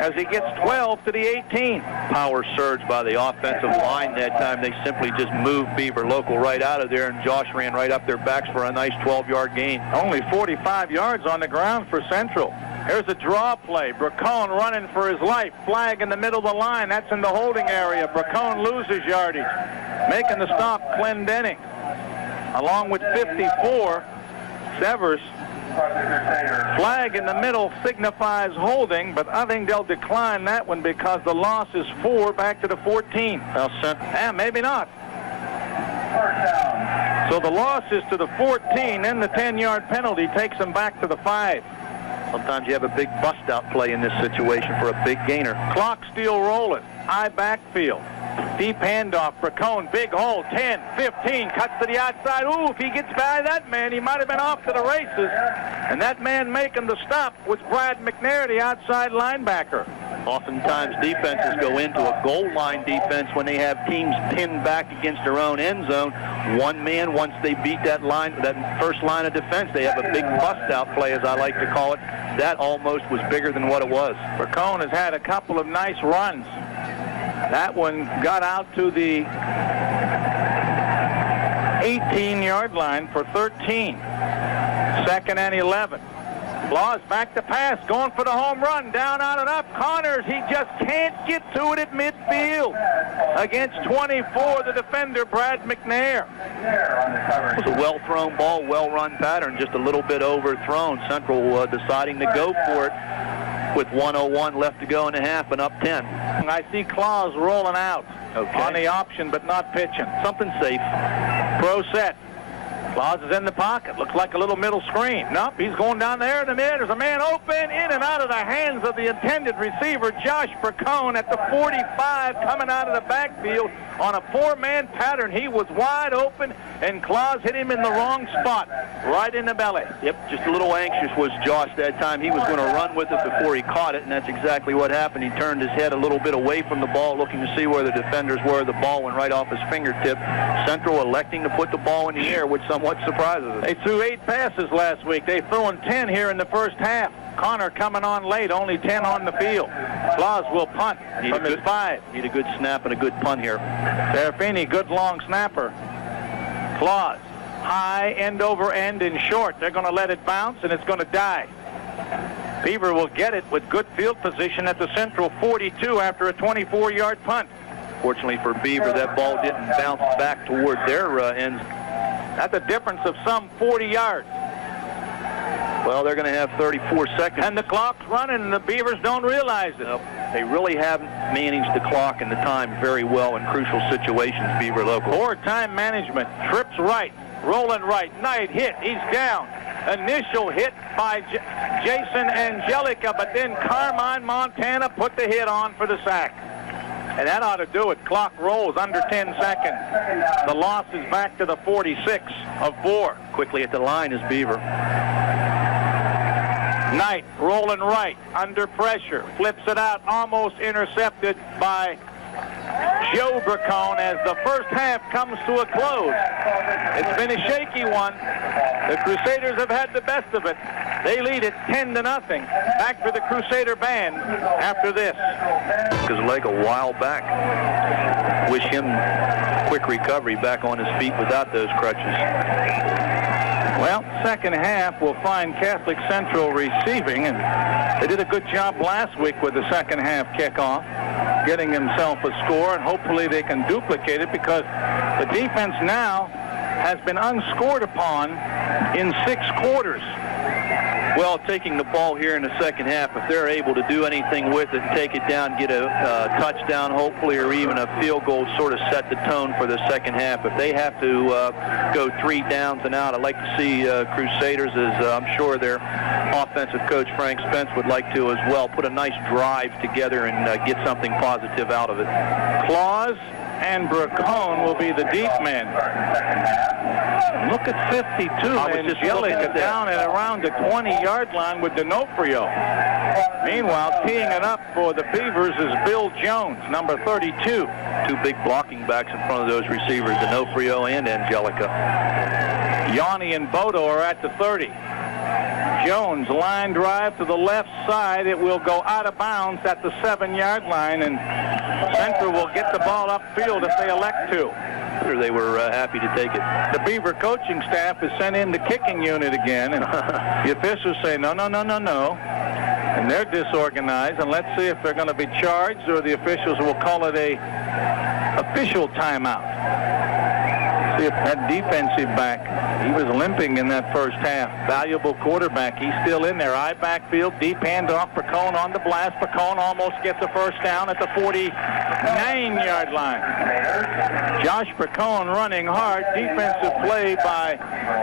as he gets 12 to the 18. Power surge by the offensive line that time. They simply just moved Beaver Local right out of there, and Josh ran right up their backs for a nice 12-yard gain. Only 45 yards on the ground for Central. Here's a draw play. Bracone running for his life. Flag in the middle of the line. That's in the holding area. Bracone loses yardage. Making the stop, Clendenning. Along with 54, Severs. Flag in the middle signifies holding, but I think they'll decline that one because the loss is 4 back to the 14. And maybe not. So the loss is to the 14, then the 10-yard penalty takes them back to the 5. Sometimes you have a big bust-out play in this situation for a big gainer. Clock still rolling. High backfield. Deep handoff. Bracone, big hole. 10, 15. Cuts to the outside. Ooh, if he gets by that man, he might have been off to the races. And that man making the stop was Brad McNair, the outside linebacker. Oftentimes defenses go into a goal line defense when they have teams pinned back against their own end zone. One man, once they beat that line, that first line of defense, they have a big bust-out play, as I like to call it. That almost was bigger than what it was. Bracone has had a couple of nice runs. That one got out to the 18-yard line for 13. 2nd and 11. Clause back to pass, going for the home run, down, out, and up. Connors, he just can't get to it at midfield. Against 24, the defender, Brad McNair. It was a well-thrown ball, well-run pattern, just a little bit overthrown. Central deciding to go for it with 1:01 left to go in the half and up 10. I see Clause rolling out on the option, but not pitching. Something safe. Pro set. Clause is in the pocket. Looks like a little middle screen. Nope, he's going down there in the mid. There's a man open, in and out of the hands of the intended receiver, Josh Bracone, at the 45, coming out of the backfield on a 4-man pattern. He was wide open, and Clause hit him in the wrong spot, right in the belly. Yep, just a little anxious was Josh that time. He was going to run with it before he caught it, and that's exactly what happened. He turned his head a little bit away from the ball, looking to see where the defenders were. The ball went right off his fingertip. Central electing to put the ball in the air, which somewhat surprises us. They threw 8 passes last week. They've thrown 10 here in the first half. Connor coming on late, only 10 on the field. Clause will punt from his 5. Need a good snap and a good punt here. Serafini, good long snapper. Clause, high, end over end, and short. They're going to let it bounce, and it's going to die. Beaver will get it with good field position at the Central 42 after a 24-yard punt. Fortunately for Beaver, that ball didn't bounce back toward their ends. That's a difference of some 40 yards. Well, they're going to have 34 seconds. And the clock's running, and the Beavers don't realize it. Nope. They really haven't managed the clock and the time very well in crucial situations, Beaver Local. Poor time management. Trips right, rolling right. Knight hit. He's down. initial hit by Jason Angelica, but then Carmine Montana put the hit on for the sack. And that ought to do it. Clock rolls under 10 seconds. The loss is back to the 46 of 4. Quickly at the line is Beaver. Knight rolling right, under pressure, flips it out, almost intercepted by Joe Bracone as the first half comes to a close. It's been a shaky one. The Crusaders have had the best of it. They lead it 10-0. Back for the Crusader band after this. His leg a while back. Wish him quick recovery back on his feet without those crutches. Well, second half will find Catholic Central receiving, and they did a good job last week with the second half kickoff, getting himself a score, and hopefully they can duplicate it because the defense now has been unscored upon in 6 quarters. Well, taking the ball here in the second half, if they're able to do anything with it and take it down, get a touchdown hopefully, or even a field goal, sort of set the tone for the second half. If they have to go 3 downs and out, I'd like to see Crusaders, as I'm sure their offensive coach Frank Spence would like to as well, put a nice drive together and get something positive out of it. Clause and Bracone will be the deep men. Look at 52. Angelica down at around the 20-yard line with D'Onofrio. Meanwhile, teeing it up for the Beavers is Bill Jones, number 32. 2 big blocking backs in front of those receivers, D'Onofrio and Angelica. Yanni and Bodo are at the 30. Jones, line drive to the left side. It will go out of bounds at the 7-yard line, and Central will get the ball upfield if they elect to. They were happy to take it. The Beaver coaching staff has sent in the kicking unit again, and the officials say no, no, no, no, no. And they're disorganized, and let's see if they're going to be charged or the officials will call it a official timeout. See if that defensive back, he was limping in that first half. Valuable quarterback. He's still in there. Eye backfield, deep handoff. Bracone on the blast. Bracone almost gets the first down at the 49-yard line. Josh Bracone running hard. Defensive play by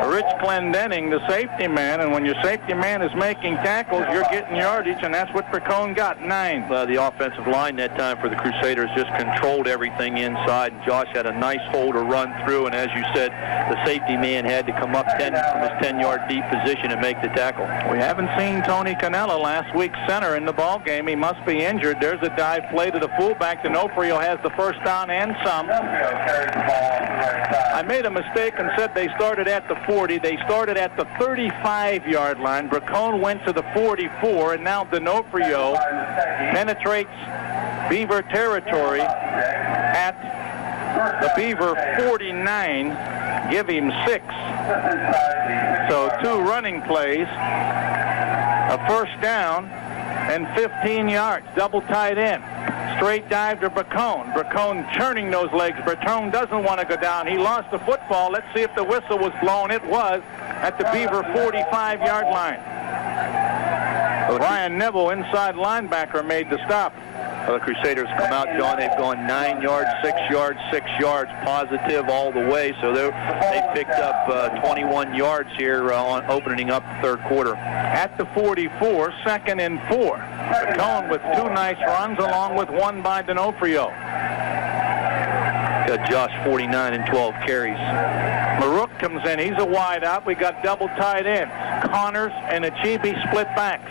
Rich Clendenning, the safety man. And when your safety man is making tackles, you're getting yardage, and that's what Bracone got, 9. The offensive line that time for the Crusaders just controlled everything inside. Josh had a nice hole to run through, and as you said, the safety man had to come up 10 from his 10-yard deep position and make the tackle. We haven't seen Tony Cannella, last week's center, in the ball game. He must be injured. There's a dive play to the fullback. D'Onofrio has the first down and some. I made a mistake and said they started at the 40. They started at the 35-yard line. Bracone went to the 44, and now D'Onofrio penetrates Beaver territory at the Beaver 49. Give him 6. So 2 running plays, a first down, and 15 yards. Double tight end. Straight dive to Bracone. Bracone churning those legs. Bracone doesn't want to go down. He lost the football. Let's see if the whistle was blown. It was at the Beaver 45-yard line. Ryan Neville, inside linebacker, made the stop. Well, the Crusaders come out, John. They've gone 9 yards, 6 yards, 6 yards, positive all the way. So they picked up 21 yards here on opening up the third quarter. At the 44, 2nd and 4. Bracone with 2 nice runs, along with 1 by D'Onofrio. Got Josh 49 and 12 carries. Marook comes in. He's a wide out. We got double tight ends. Connors and Achibi split backs.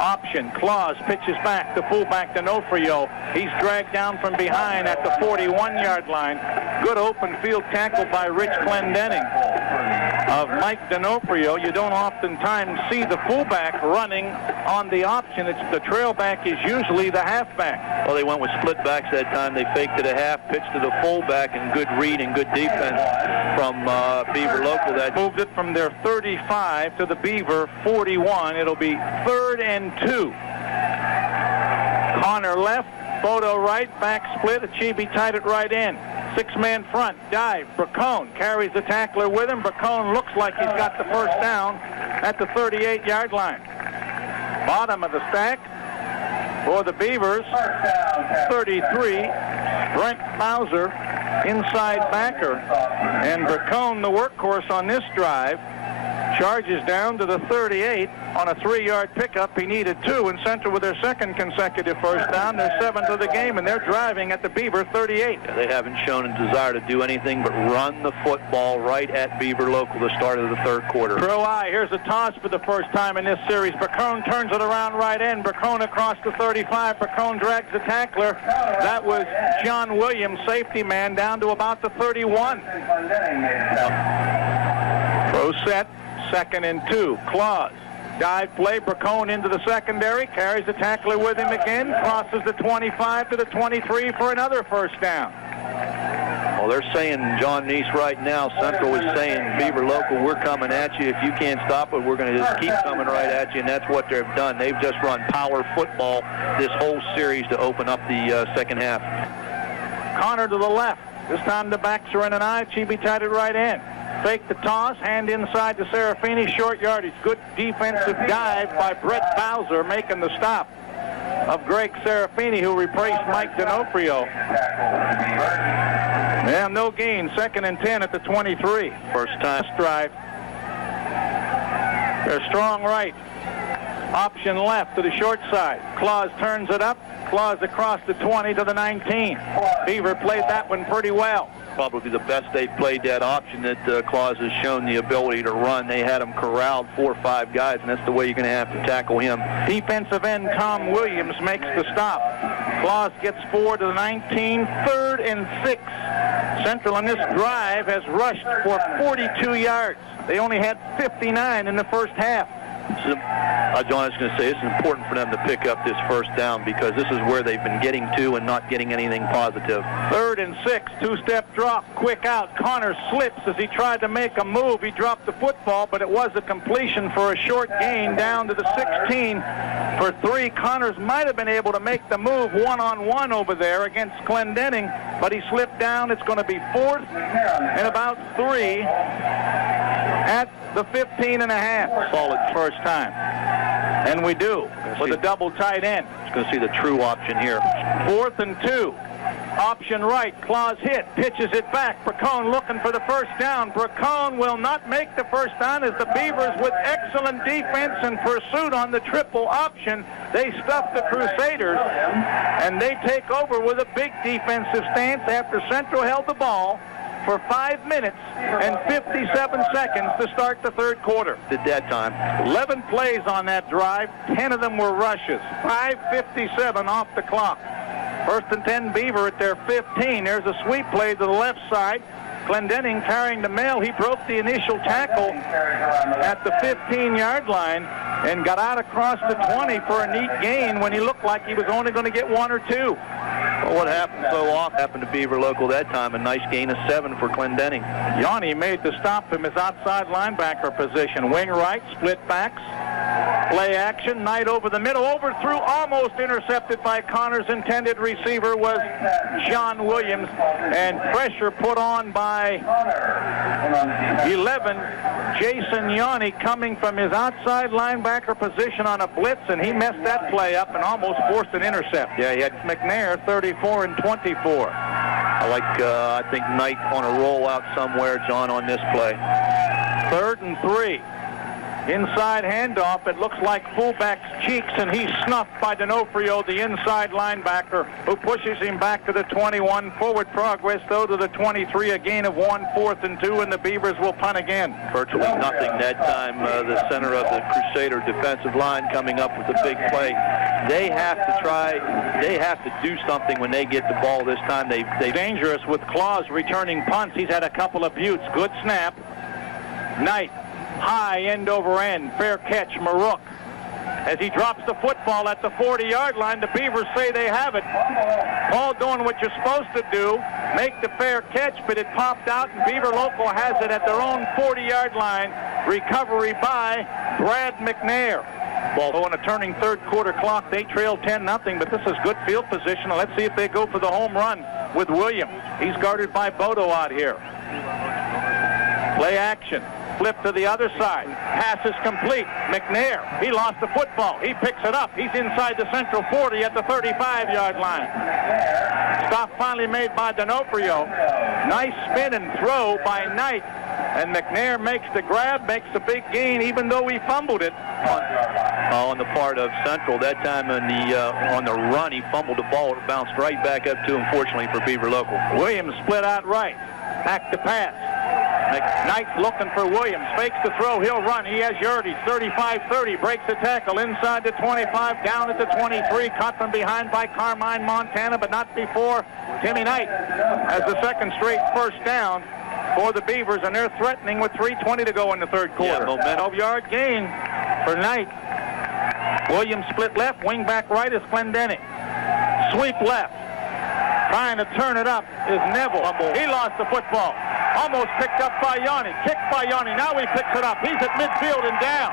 Option. Clause pitches back. The fullback D'Onofrio. He's dragged down from behind at the 41-yard line. Good open field tackle by Rich Clendenning of Mike D'Onofrio. You don't oftentimes see the fullback running on the option. It's the trailback is usually the halfback. Well, they went with split backs that time. They faked it a half, pitched to the fullback, and good read and good defense from Beaver local. That moved it from their 35 to the Beaver 41. It'll be 3rd and 2. Connor left, Bodo right, back split. Achibi tied it right in. 6-man front, dive. Bracone carries the tackler with him. Bracone looks like he's got the first down at the 38-yard line. Bottom of the stack for the Beavers, 33. Brent Bowser, inside backer. And Bracone, the workhorse on this drive, Charges down to the 38 on a 3-yard pickup. He needed 2, and Central with their second consecutive first down. They're 7th of the game, and they're driving at the Beaver 38. Yeah, they haven't shown a desire to do anything but run the football right at Beaver Local the start of the third quarter. Pro I, here's a toss for the first time in this series. Bracone turns it around right end. Bracone across the 35. Bracone drags the tackler. That was John Williams, safety man, down to about the 31. Pro set. 2nd and 2. Clause. Dive play. Bracone into the secondary. Carries the tackler with him again. Crosses the 25 to the 23 for another first down. Well, they're saying, John Neese right now, Central is saying, Beaver Local, we're coming at you. If you can't stop it, we're going to just keep coming right at you, and that's what they've done. They've just run power football this whole series to open up the second half. Connor to the left. This time the backs are in an eye. Chibi tied it right in. Fake the toss, hand inside to Serafini, short yardage. Good defensive dive by Brett Bowser, making the stop of Greg Serafini, who replaced Mike D'Onofrio. Yeah, no gain. 2nd and 10 at the 23. First time drive. They're strong right. Option left to the short side. Clause turns it up. Clause across the 20 to the 19. Beaver played that one pretty well. Probably the best they've played that option that Clause has shown the ability to run. They had him corralled 4 or 5 guys, and that's the way you're going to have to tackle him. Defensive end Tom Williams makes the stop. Clause gets 4 to the 19, 3rd and 6. Central on this drive has rushed for 42 yards. They only had 59 in the first half. John, I was going to say, it's important for them to pick up this first down because this is where they've been getting to and not getting anything positive. 3rd and 6, 2-step drop, quick out. Connor slips as he tried to make a move. He dropped the football, but it was a completion for a short gain down to the 16 for 3. Connors might have been able to make the move one-on-one over there against Clendenning, but he slipped down. It's going to be 4th and about 3 at the 15.5. Solid first time. And we do with a double tight end. Just going to see the true option here. 4th and 2. Option right. Clause hit. Pitches it back. Bracone looking for the first down. Bracone will not make the first down as the Beavers, with excellent defense and pursuit on the triple option, they stuff the Crusaders, and they take over with a big defensive stance after Central held the ball for 5 minutes and 57 seconds to start the third quarter. At that time. 11 plays on that drive. 10 of them were rushes. 5:57 off the clock. 1st and 10 Beaver at their 15. There's a sweep play to the left side. Clendenning carrying the mail. He broke the initial tackle at the 15-yard line and got out across the 20 for a neat gain when he looked like he was only going to get 1 or 2. Well, what happened so often happened to Beaver Local that time. A nice gain of 7 for Clendenning. Yanni made the stop from his outside linebacker position. Wing right, split backs. Play action, Knight over the middle, overthrew, almost intercepted by Connor's intended receiver was John Williams, and pressure put on by 11, Jason Yanni, coming from his outside linebacker position on a blitz, and he messed that play up and almost forced an intercept. Yeah, he had McNair, 34 and 24. I think Knight on a rollout somewhere, John, on this play. 3rd and 3. Inside handoff, it looks like fullback's cheeks, and he's snuffed by D'Onofrio, the inside linebacker, who pushes him back to the 21. Forward progress, though, to the 23, a gain of 1, 4th and 2, and the Beavers will punt again. Virtually nothing that time. The center of the Crusader defensive line coming up with a big play. They have to do something when they get the ball this time. They dangerous with Clause returning punts. He's had a couple of buttes. Good snap. Knight. High end over end, fair catch, Marook. As he drops the football at the 40-yard line, the Beavers say they have it. All doing what you're supposed to do, make the fair catch, but it popped out, and Beaver Local has it at their own 40-yard line. Recovery by Brad McNair. Well, on a turning third quarter clock, they trail 10-0, but this is good field position. Let's see if they go for the home run with Williams. He's guarded by Bodo out here. Play action. Flip to the other side. Pass is complete. McNair, he lost the football. He picks it up. He's inside the Central 40 at the 35-yard line. Stop finally made by D'Onofrio. Nice spin and throw by Knight And McNair makes the grab, makes a big gain, even though he fumbled it. On the part of Central. That time on the run, he fumbled the ball. It bounced right back up to him, fortunately for Beaver Local. Williams split out right. Back to pass. Knight's looking for Williams. Fakes the throw. He'll run. He has yardage. 35-30. Breaks the tackle inside the 25. Down at the 23. Caught from behind by Carmine Montana, but not before Timmy Knight has the second straight first down for the Beavers, and they're threatening with 3:20 to go in the third quarter. Yeah, momentum. 12-yard gain for Knight. Williams split left. Wing back right is Clendenning. Sweep left. Trying to turn it up is Neville. He lost the football. Almost picked up by Yanni. Kicked by Yanni. Now he picks it up. He's at midfield and down.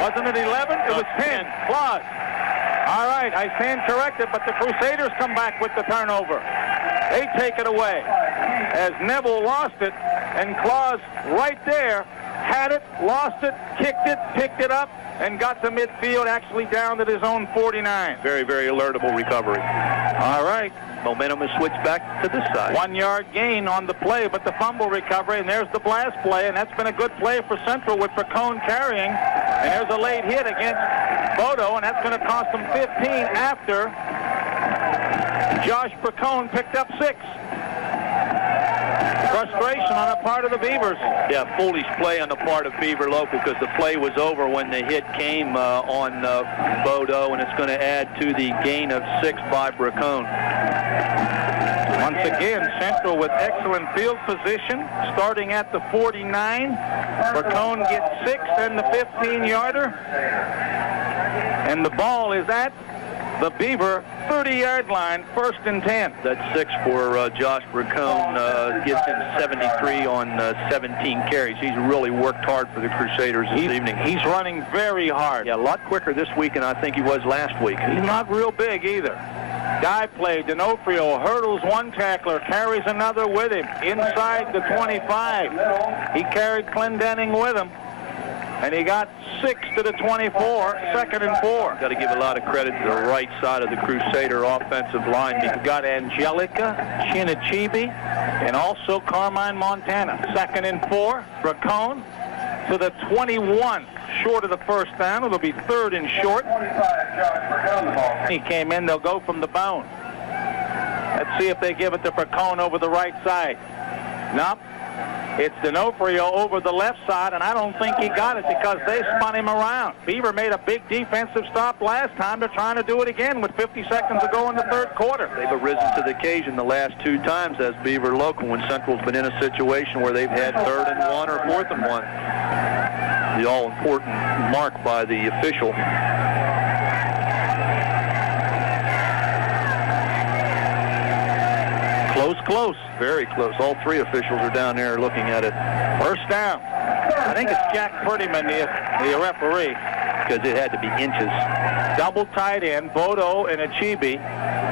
Wasn't it 11? It was 10. Clause. All right, I stand corrected, but the Crusaders come back with the turnover. They take it away as Neville lost it, and Clause right there had it, lost it, kicked it, picked it up, and got to midfield, actually down to his own 49. Very, very alertable recovery. All right. Momentum is switched back to this side. 1-yard gain on the play, but the fumble recovery, and there's the blast play, and that's been a good play for Central with Precone carrying. And there's a late hit against Bodo, and that's going to cost them 15 after Josh Precone picked up 6. Frustration on the part of the Beavers. Yeah, foolish play on the part of Beaver Local, because the play was over when the hit came on Bodo, and it's going to add to the gain of 6 by Precone. Once again, Central with excellent field position, starting at the 49. Precone gets 6 and the 15-yarder. And the ball is at the Beaver 30-yard line, 1st and 10. That's 6 for Josh Precone. Gives him 73 on 17 carries. He's really worked hard for the Crusaders this evening. He's running very hard. Yeah, a lot quicker this week than I think he was last week. He's not real big either. Dive play, D'Onofrio hurdles one tackler, carries another with him inside the 25. He carried Clendenning with him, and he got 6 to the 24, 2nd and 4. Got to give a lot of credit to the right side of the Crusader offensive line. You've got Angelica, Chinachibi, and also Carmine Montana. 2nd and 4, Precone to the 21, short of the first down. It'll be 3rd and short. He came in, they'll go from the bone. Let's see if they give it to Precone over the right side. Nope. It's D'Onofrio over the left side, and I don't think he got it because they spun him around. Beaver made a big defensive stop last time. They're trying to do it again with 50 seconds to go in the third quarter. They've arisen to the occasion the last 2 times as Beaver Local when Central's been in a situation where they've had 3rd and 1 or 4th and 1. The all-important mark by the official. Close, very close. All 3 officials are down there looking at it. First down. I think it's Jack Prettyman, the referee, because it had to be inches. Double tight end, Bodo and Achibi.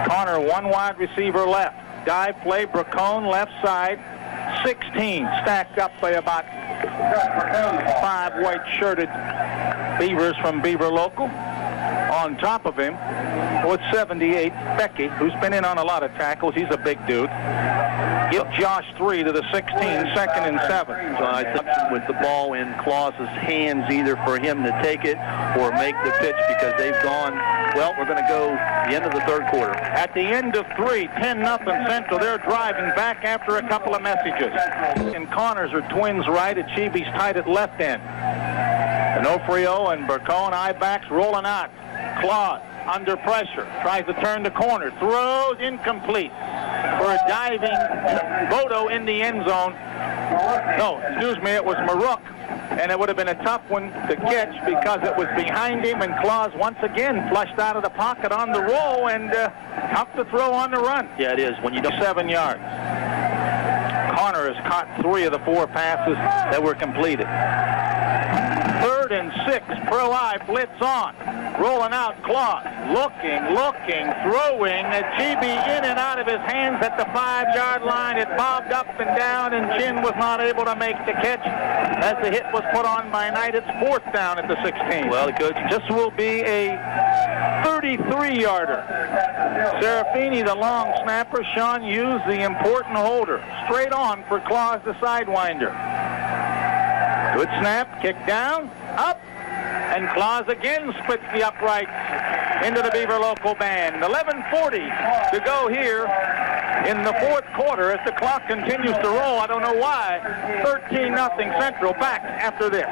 Connor, 1 wide receiver left. Dive play, Precone left side. 16 stacked up by about 5 white-shirted Beavers from Beaver Local. On top of him, with 78, Becky, who's been in on a lot of tackles. He's a big dude. Give Josh 3 to the 16, 2nd and 7. So I think with the ball in Clause's hands, either for him to take it or make the pitch, because they've gone, well, we're going to go the end of the third quarter. At the end of 3, 10-0 Central. They're driving back after a couple of messages. And Connors are twins right. Achibi's tight at left end. D'Onofrio and Precone I-backs rolling out. Claude under pressure, tries to turn the corner, throws incomplete for a diving Bodo in the end zone. No, excuse me, it was Marook, and it would have been a tough one to catch because it was behind him, and Clause once again flushed out of the pocket on the roll, and tough to throw on the run. Yeah, it is. When you don't 7 yards. Connor has caught 3 of the 4 passes that were completed. 3rd 3rd and 6. Pro I blitz on. Rolling out, Clause. Looking, throwing. Chibi in and out of his hands at the 5-yard line. It bobbed up and down, and Chin was not able to make the catch as the hit was put on by Knight. It's 4th down at the 16. Well, the coach, This will be a 33-yarder. Serafini, the long snapper. Sean Hughes, the important holder. Straight on for Clause, the sidewinder. Good snap, kick down, up, and Clause again splits the uprights into the Beaver local band. 11:40 to go here in the 4th quarter as the clock continues to roll. I don't know why. 13-0 Central. Back after this.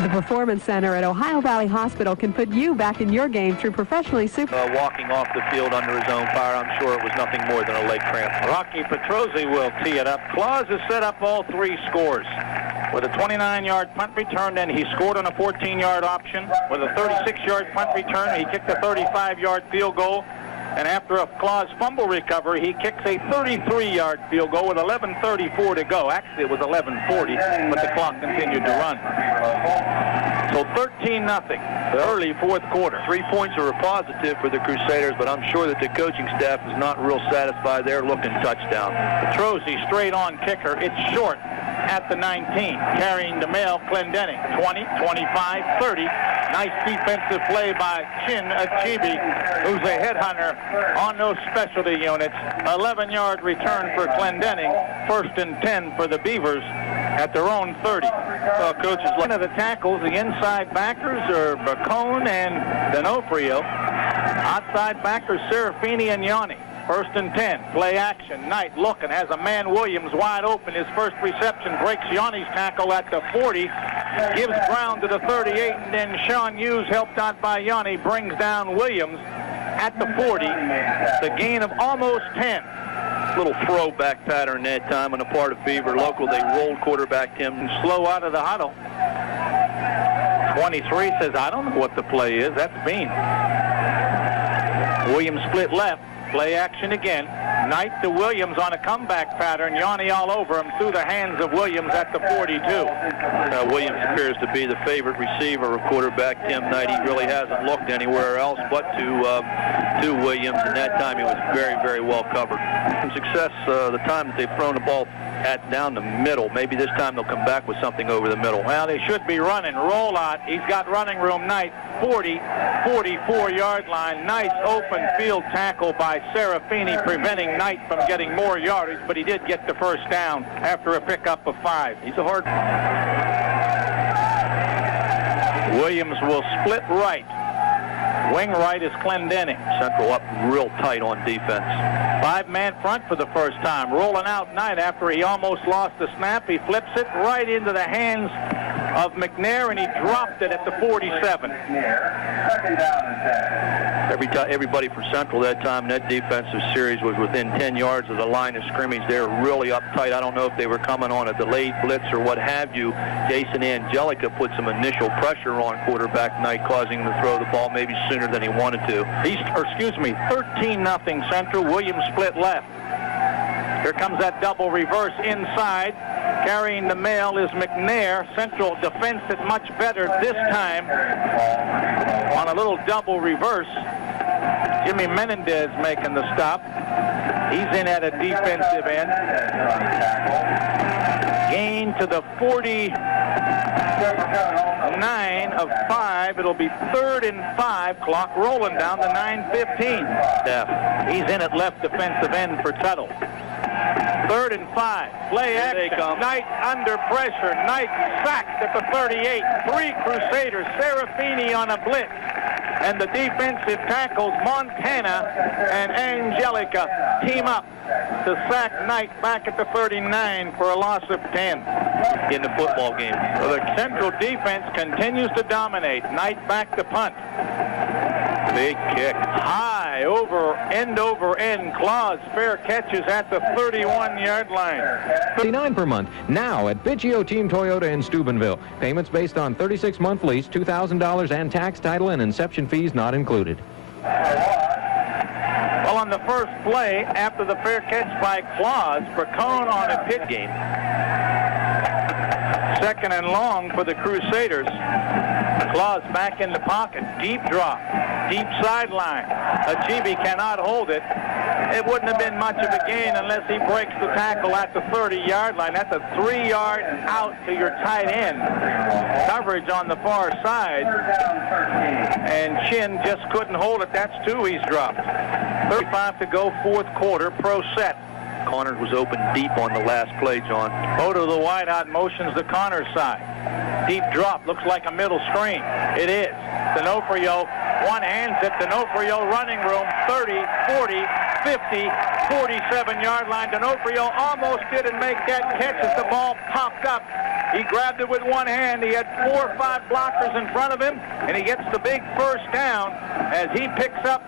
The Performance Center at Ohio Valley Hospital can put you back in your game through professionally walking off the field under his own power. I'm sure it was nothing more than a leg cramp. Rocky Petrozzi will tee it up. Clause has set up all 3 scores. With a 29-yard punt return, then he scored on a 14-yard option. With a 36-yard punt return, he kicked a 35-yard field goal. And after a Clause fumble recovery, he kicks a 33-yard field goal with 11:34 to go. Actually, it was 11:40, but the clock continued to run. So 13-0, the early 4th quarter. 3 points are a positive for the Crusaders, but I'm sure that the coaching staff is not real satisfied. They're looking touchdown. Petrozzi, straight on kicker. It's short at the 19, carrying the male Clendenning. 20, 25, 30. Nice defensive play by Chin Achibi, who's a headhunter on those specialty units. 11-yard return for Clendenning. 1st and 10 for the Beavers at their own 30. So coaches looking at the tackles. The inside backers are Bacone and D'Onofrio. Outside backers Serafini and Yanni. 1st and 10, play action. Knight looking, has a man Williams wide open. His first reception breaks Yanni's tackle at the 40, gives ground to the 38, and then Sean Hughes, helped out by Yanni, brings down Williams at the 40. The gain of almost 10. Little throwback pattern that time on the part of Beaver local. They rolled quarterback him slow out of the huddle. 23 says, I don't know what the play is. That's Bean. Williams split left. Play action again. Knight to Williams on a comeback pattern. Yanni all over him through the hands of Williams at the 42. Williams appears to be the favorite receiver of quarterback Tim Knight. He really hasn't looked anywhere else but to Williams, and that time he was very, very well covered. Some success the time that they've thrown the ball down the middle. Maybe this time they'll come back with something over the middle. Well, they should be running. Roll out. He's got running room. Knight, 40, 44-yard line. Nice open field tackle by Serafini, preventing Knight from getting more yardage, but he did get the 1st down after a pickup of 5. He's a hard. Williams will split right. Wing right is Clendenning. Central up real tight on defense. 5-man front for the first time. Rolling out Knight after he almost lost the snap. He flips it right into the hands of McNair, and he dropped it at the 47. Everybody for Central that time in that defensive series was within 10 yards of the line of scrimmage. They were really uptight. I don't know if they were coming on a delayed blitz or what have you. Jason Angelica put some initial pressure on quarterback Knight, causing him to throw the ball maybe sooner than he wanted to. 13-0 Central. Williams split left. Here comes that double reverse inside. Carrying the mail is McNair. Central defense it much better this time on a little double reverse. Jimmy Menendez making the stop. He's in at a defensive end. Gain to the 49 of 5. It'll be 3rd and 5. Clock rolling down to 9:15. He's in at left defensive end for Tuttle. 3rd and 5. Play action. Knight under pressure. Knight sacked at the 38. 3 Crusaders. Serafini on a blitz. And the defensive tackles, Montana and Angelica, team up to sack Knight back at the 39 for a loss of 10 in the football game. So the Central defense continues to dominate. Knight back to punt. Big kick. High over end. Clause fair catches at the 31-yard line. $39 per month now at Biggio Team Toyota in Steubenville. Payments based on 36-month lease, $2,000 and tax, title, and inception fees not included. Well, on the first play, after the fair catch by Clause, Bacone on a pit game. Second and long for the Crusaders. Clause back in the pocket. Deep drop. Deep sideline. Achibi cannot hold it. It wouldn't have been much of a gain unless he breaks the tackle at the 30-yard line. That's a 3-yard out to your tight end. Coverage on the far side. And Chin just couldn't hold it. That's 2 he's dropped. 35 to go, fourth quarter. Pro set. Connors was open deep on the last play, John. Odo, the wide-out, motions the Connors side. Deep drop. Looks like a middle screen. It is. D'Onofrio one hands it. D'Onofrio running room. 30, 40, 50, 47-yard line. D'Onofrio almost didn't make that catch as the ball popped up. He grabbed it with one hand. He had 4 or 5 blockers in front of him, and he gets the big first down as he picks up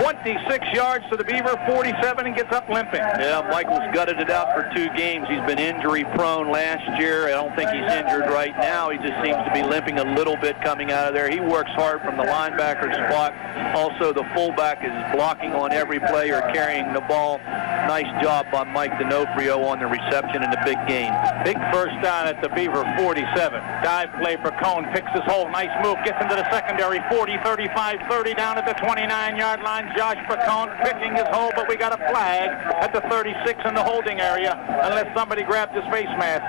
26 yards to the Beaver 47 and gets up limping. Yeah, Michael's gutted it out for 2 games. He's been injury prone last year. I don't think he's injured right now. He just seems to be limping a little bit coming out of there. He works hard from the linebacker spot. Also, the fullback is blocking on every play or carrying the ball. Nice job by Mike D'Onofrio on the reception in the big game. Big first down at the Beaver 47. Dive play for Cone. Picks his hole. Nice move. Gets into the secondary. 40, 35, 30 down at the 29-yard line. Josh Pacone picking his hole, but we got a flag at the 36 in the holding area unless somebody grabbed his face mask.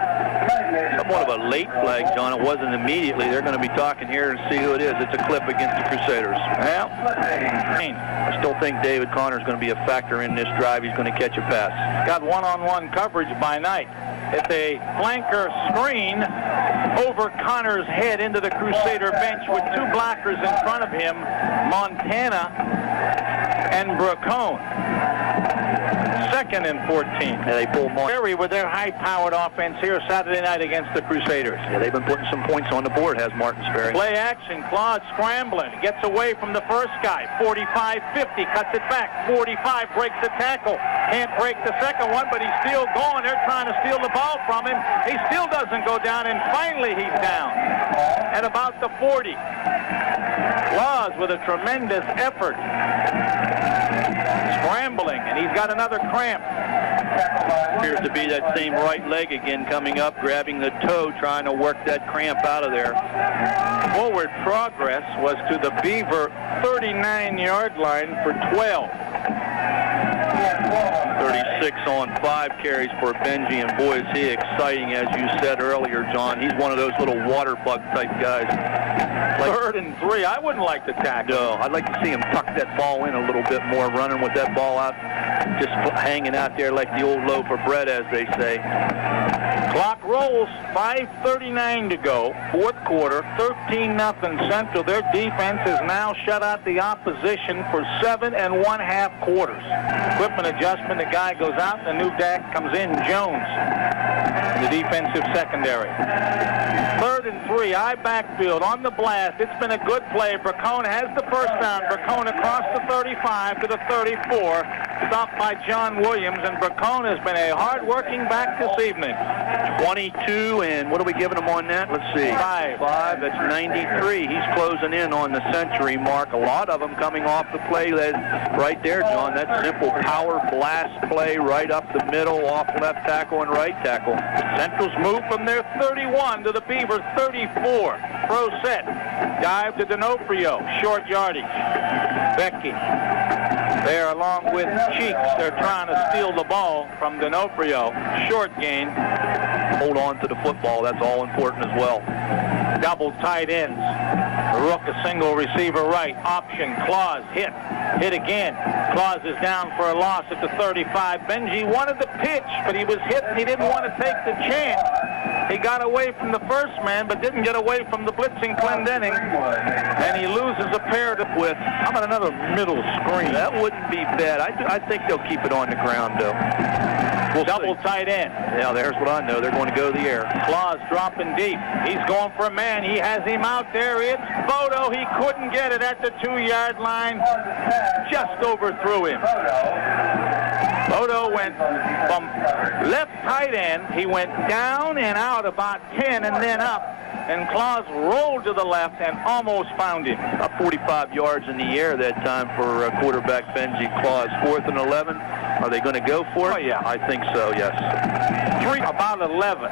Somewhat of a late flag, John. It wasn't immediately. They're going to be talking here and see who it is. It's a clip against the Crusaders. Well, I still think David Connor is going to be a factor in this drive. He's going to catch a pass. Got one-on-one coverage by Knight. It's a flanker screen over Connor's head into the Crusader bench with 2 blockers in front of him, Montana and Bracone. Second and 14. Yeah, they pull Perry with their high-powered offense here Saturday night against the Crusaders. Yeah, they've been putting some points on the board, has Martin Sperry. Play action. Claude scrambling. Gets away from the first guy. 45-50. Cuts it back. 45 breaks the tackle. Can't break the second one, but he's still going. They're trying to steal the ball from him. He still doesn't go down, and finally he's down at about the 40. Claude with a tremendous effort. Scrambling, and he's got another cramp. Appears to be that same right leg again coming up, grabbing the toe, trying to work that cramp out of there. Forward progress was to the Beaver 39-yard line for 12. 36 on 5 carries for Benji, and boy, is he exciting, as you said earlier, John. He's one of those little water bug type guys. Third and 3. I wouldn't like to tackle. No, I'd like to see him tuck that ball in a little bit more, running with that ball out, just hanging out there like the old loaf of bread, as they say. Clock rolls. 5:39 to go. Fourth quarter. 13-0 Central. Their defense has now shut out the opposition for 7 1/2 quarters. Equipment adjustment. The guy goes out. The new DAC comes in. Jones in the defensive secondary. 3rd and 3. I backfield on the blast. It's been a good play. Bracone has the first down. Bracone across the 35 to the 34. Stopped by John Williams, and Bracone has been a hard-working back this evening. 22, and what are we giving him on that? Let's see. 5. That's 93. He's closing in on the century mark. A lot of them coming off the play right there, John. That simple power blast play right up the middle, off left tackle and right tackle. Central's move from their 31 to the Beaver 34. Pro set. Dive to D'Onofrio. Short yardage. Becky there along with Cheeks. They're trying to steal the ball from D'Onofrio. Short gain. Hold on to the football. That's all important as well. Double tight ends. Rook a single receiver right. Option. Clause hit. Hit again. Clause is down for a loss at the 35. Benji wanted the pitch, but he was hit and he didn't want to take the chance. He got away from the first man, but didn't get away from the blitzing Clendenning. And he loses a pair with, how about another middle screen? That wouldn't be bad. I think they'll keep it on the ground, though. Double tight end. Yeah, there's what I know. They're going to go to the air. Clause dropping deep. He's going for a man. He has him out there. It's Bodo. He couldn't get it at the 2-yard line. Just overthrew him. Bodo went from left tight end. He went down and out about 10 and then up. And Clause rolled to the left and almost found him. About 45 yards in the air that time for quarterback Benji Clause. 4th and 11. Are they going to go for it? Oh, yeah. I think so, yes. About 11.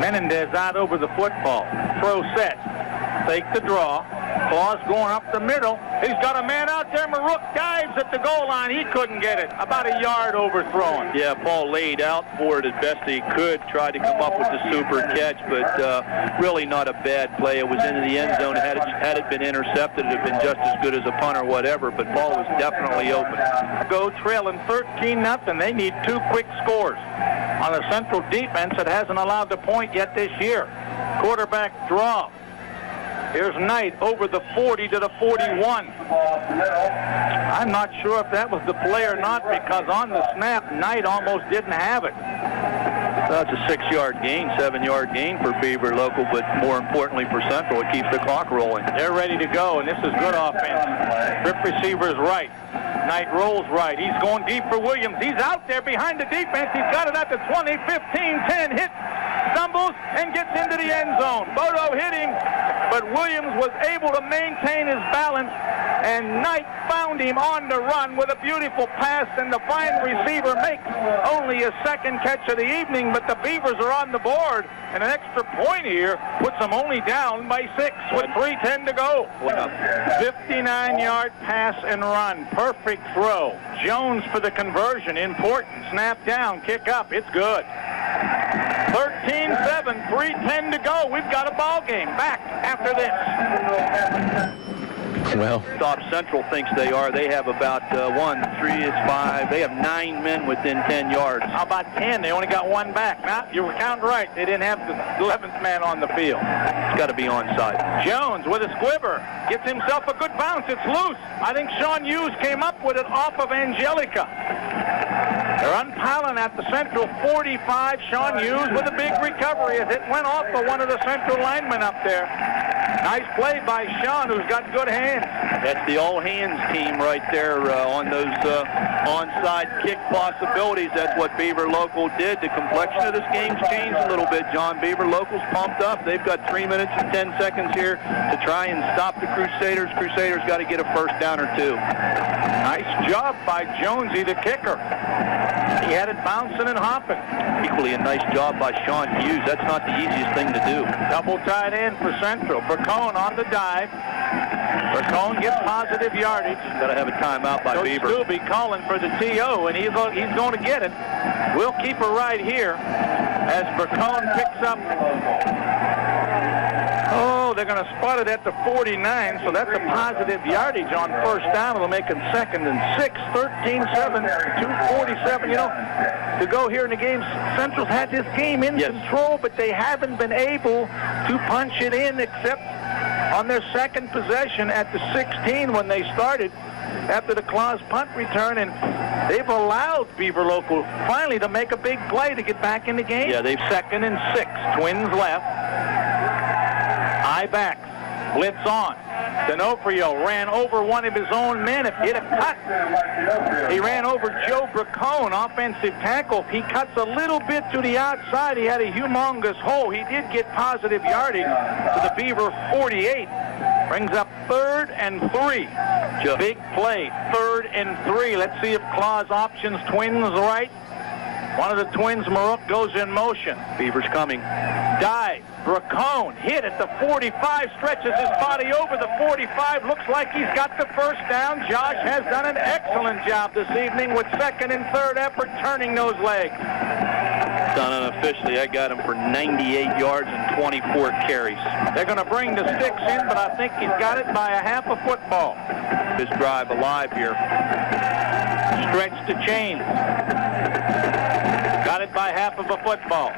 Menendez out over the football. Throw set. Fake the draw. Clause going up the middle. He's got a man out there. Marook dives at the goal line. He couldn't get it. About a yard overthrown. Yeah, Paul laid out for it as best he could. Tried to come up with the super catch, but really not a bad play. It was into the end zone. Had it been intercepted, it would have been just as good as a punt or whatever, but Paul was definitely open. Go trailing 13-0. They need 2 quick scores on a Central defense that hasn't allowed the point yet this year. Quarterback draw. Here's Knight over the 40 to the 41. I'm not sure if that was the play or not, because on the snap, Knight almost didn't have it. That's a 6-yard gain, 7-yard gain for Beaver local, but more importantly for Central, it keeps the clock rolling. They're ready to go, and this is good offense. Rip receiver is right. Knight rolls right. He's going deep for Williams. He's out there behind the defense. He's got it at the 20, 15, 10, hit, stumbles, and gets into the end zone. Bodo hitting, but Williams was able to maintain his balance, and Knight found him on the run with a beautiful pass, and the fine receiver makes only his 2nd catch of the evening, but the Beavers are on the board, and an extra point here puts them only down by 6 with 3:10 to go. 59-yard pass and run. Perfect throw. Jones for the conversion. Important. Snap down. Kick up. It's good. 13-7. 3:10 to go. We've got a ball game. Back after this. Well, Stop Central thinks they are. They have about 1, 3, it's 5. They have 9 men within 10 yards. How about 10? They only got 1 back. Now, you were counting right. They didn't have the 11th man on the field. It's got to be onside. Jones with a squibber. Gets himself a good bounce. It's loose. I think Sean Hughes came up with it off of Angelica. They're unpiling at the Central 45. Sean Hughes with a big recovery as it went off of one of the Central linemen up there. Nice play by Sean, who's got good hands. That's the all-hands team right there on those onside kick possibilities. That's what Beaver Local did. The complexion of this game's changed a little bit, John. Beaver Local's pumped up. They've got 3 minutes and 10 seconds here to try and stop the Crusaders. Crusaders got to get a 1st down or 2. Nice job by Jonesy, the kicker. He had it bouncing and hopping. Equally a nice job by Sean Hughes. That's not the easiest thing to do. Double tight end for Central. Bracone on the dive. Bracone gets positive yardage. Got to have a timeout by Coach Beaver. Stubbe calling for the TO, and he's going to get it. We'll keep her right here as Bracone picks up. Oh, they're going to spot it at the 49, so that's a positive yardage on 1st down. It'll make it 2nd and 6, 13-7, 2:47. You know, to go here in the game, Central's had this game in control, but they haven't been able to punch it in except on their 2nd possession at the 16 when they started after the Clause punt return, and they've allowed Beaver Local finally to make a big play to get back in the game. Yeah, they've 2nd and 6, Twins left. High backs, blitz on. D'Onofrio ran over one of his own men. If he hit a cut, he ran over Joe Bracone, offensive tackle. If he cuts a little bit to the outside, he had a humongous hole. He did get positive yardage to the Beaver 48. Brings up 3rd and 3. Big play, 3rd and 3. Let's see if Clause options Twins right. One of the Twins, Marook, goes in motion. Beaver's coming. Dive. Bracone hit at the 45, stretches his body over the 45. Looks like he's got the 1st down. Josh has done an excellent job this evening with 2nd and 3rd effort turning those legs. Done unofficially. I got him for 98 yards and 24 carries. They're going to bring the sticks in, but I think he's got it by a half a football. This drive alive here. Stretch to chain. Got it by half of a football.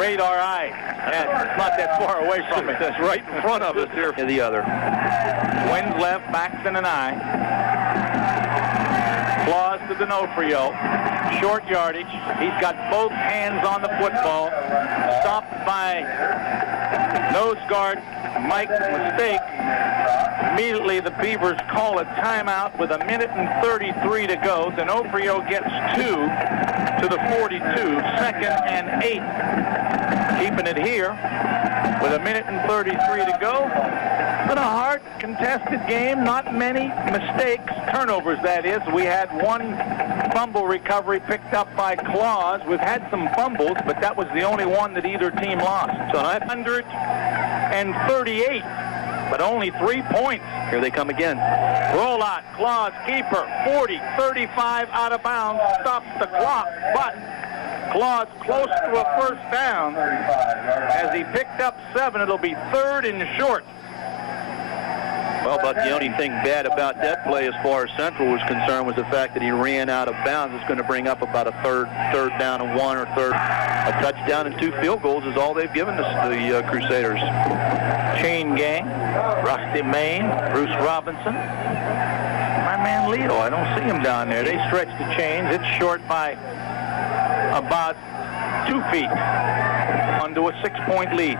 Radar eye. Yeah, it's not that far away from it. That's right in front of us here. The other. Twins left, backs in an eye. Clause to D'Onofrio. Short yardage. He's got both hands on the football. Stopped by nose guard Mike Mistake. Immediately the Beavers call a timeout with 1:33 to go. D'Onofrio gets 2 to the 42. 2nd and 8. Keeping it here with 1:33 to go. It's been a hard contested game. Not many mistakes, turnovers that is. We had one fumble recovery picked up by Clause. We've had some fumbles, but that was the only one that either team lost. So 138, but only 3 points. Here they come again. Rollout, Clause, keeper, 40, 35 out of bounds, stops the clock, but Clause close to a first down. As he picked up 7, it'll be 3rd and short. Well, but the only thing bad about that play as far as Central was concerned was the fact that he ran out of bounds. It's going to bring up about a third down and 1 or third. A touchdown and 2 field goals is all they've given the Crusaders. Chain gang, Rusty Main, Bruce Robinson. My man Leo, I don't see him down there. They stretch the chains. It's short by about 2 feet onto a 6-point lead.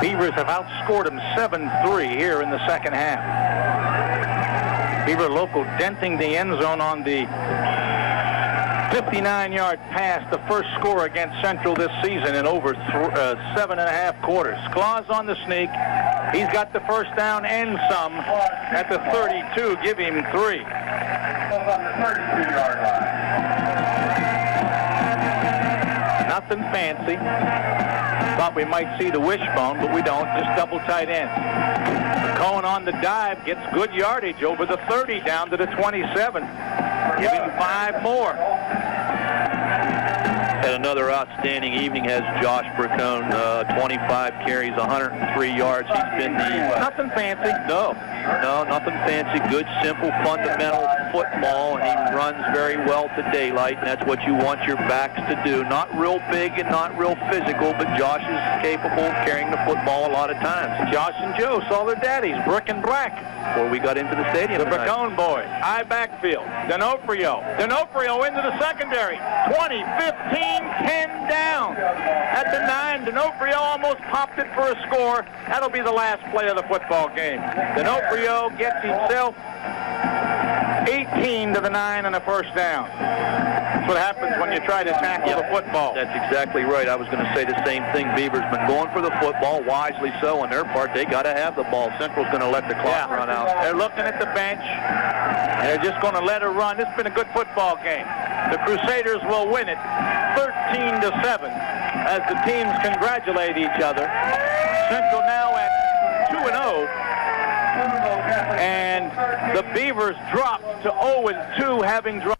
Beavers have outscored them 7-3 here in the second half. Beaver local denting the end zone on the 59-yard pass, the first score against Central this season in over 7.5 quarters. Clause on the sneak. He's got the first down and some at the 32. Give him 3. Nothing fancy. Thought we might see the wishbone, but we don't. Just double tight end. Cohen on the dive gets good yardage over the 30 down to the 27. Give him 5 more. Had another outstanding evening has Josh Bracone, 25 carries, 103 yards. He's been the... Nothing fancy. No, nothing fancy. Good, simple, fundamental football, and he runs very well to daylight, and that's what you want your backs to do. Not real big and not real physical, but Josh is capable of carrying the football a lot of times. Josh and Joe saw their daddies, Brick and Brack. Before we got into the stadium The Bracone boys, high backfield. D'Onofrio into the secondary. 20, 15, 10 down. At the 9, D'Onofrio almost popped it for a score. That'll be the last play of the football game. D'Onofrio gets himself 18 to the 9 and a first down. That's what happens when you try to tackle the football. That's exactly right. I was going to say the same thing. Beaver's been going for the football, wisely so on their part. They got to have the ball. Central's going to let the clock run out. They're looking at the bench, and they're just going to let her run. This has been a good football game. The Crusaders will win it 13-7 as the teams congratulate each other. Central now at 2-0. And the Beavers drop to 0-2, having dropped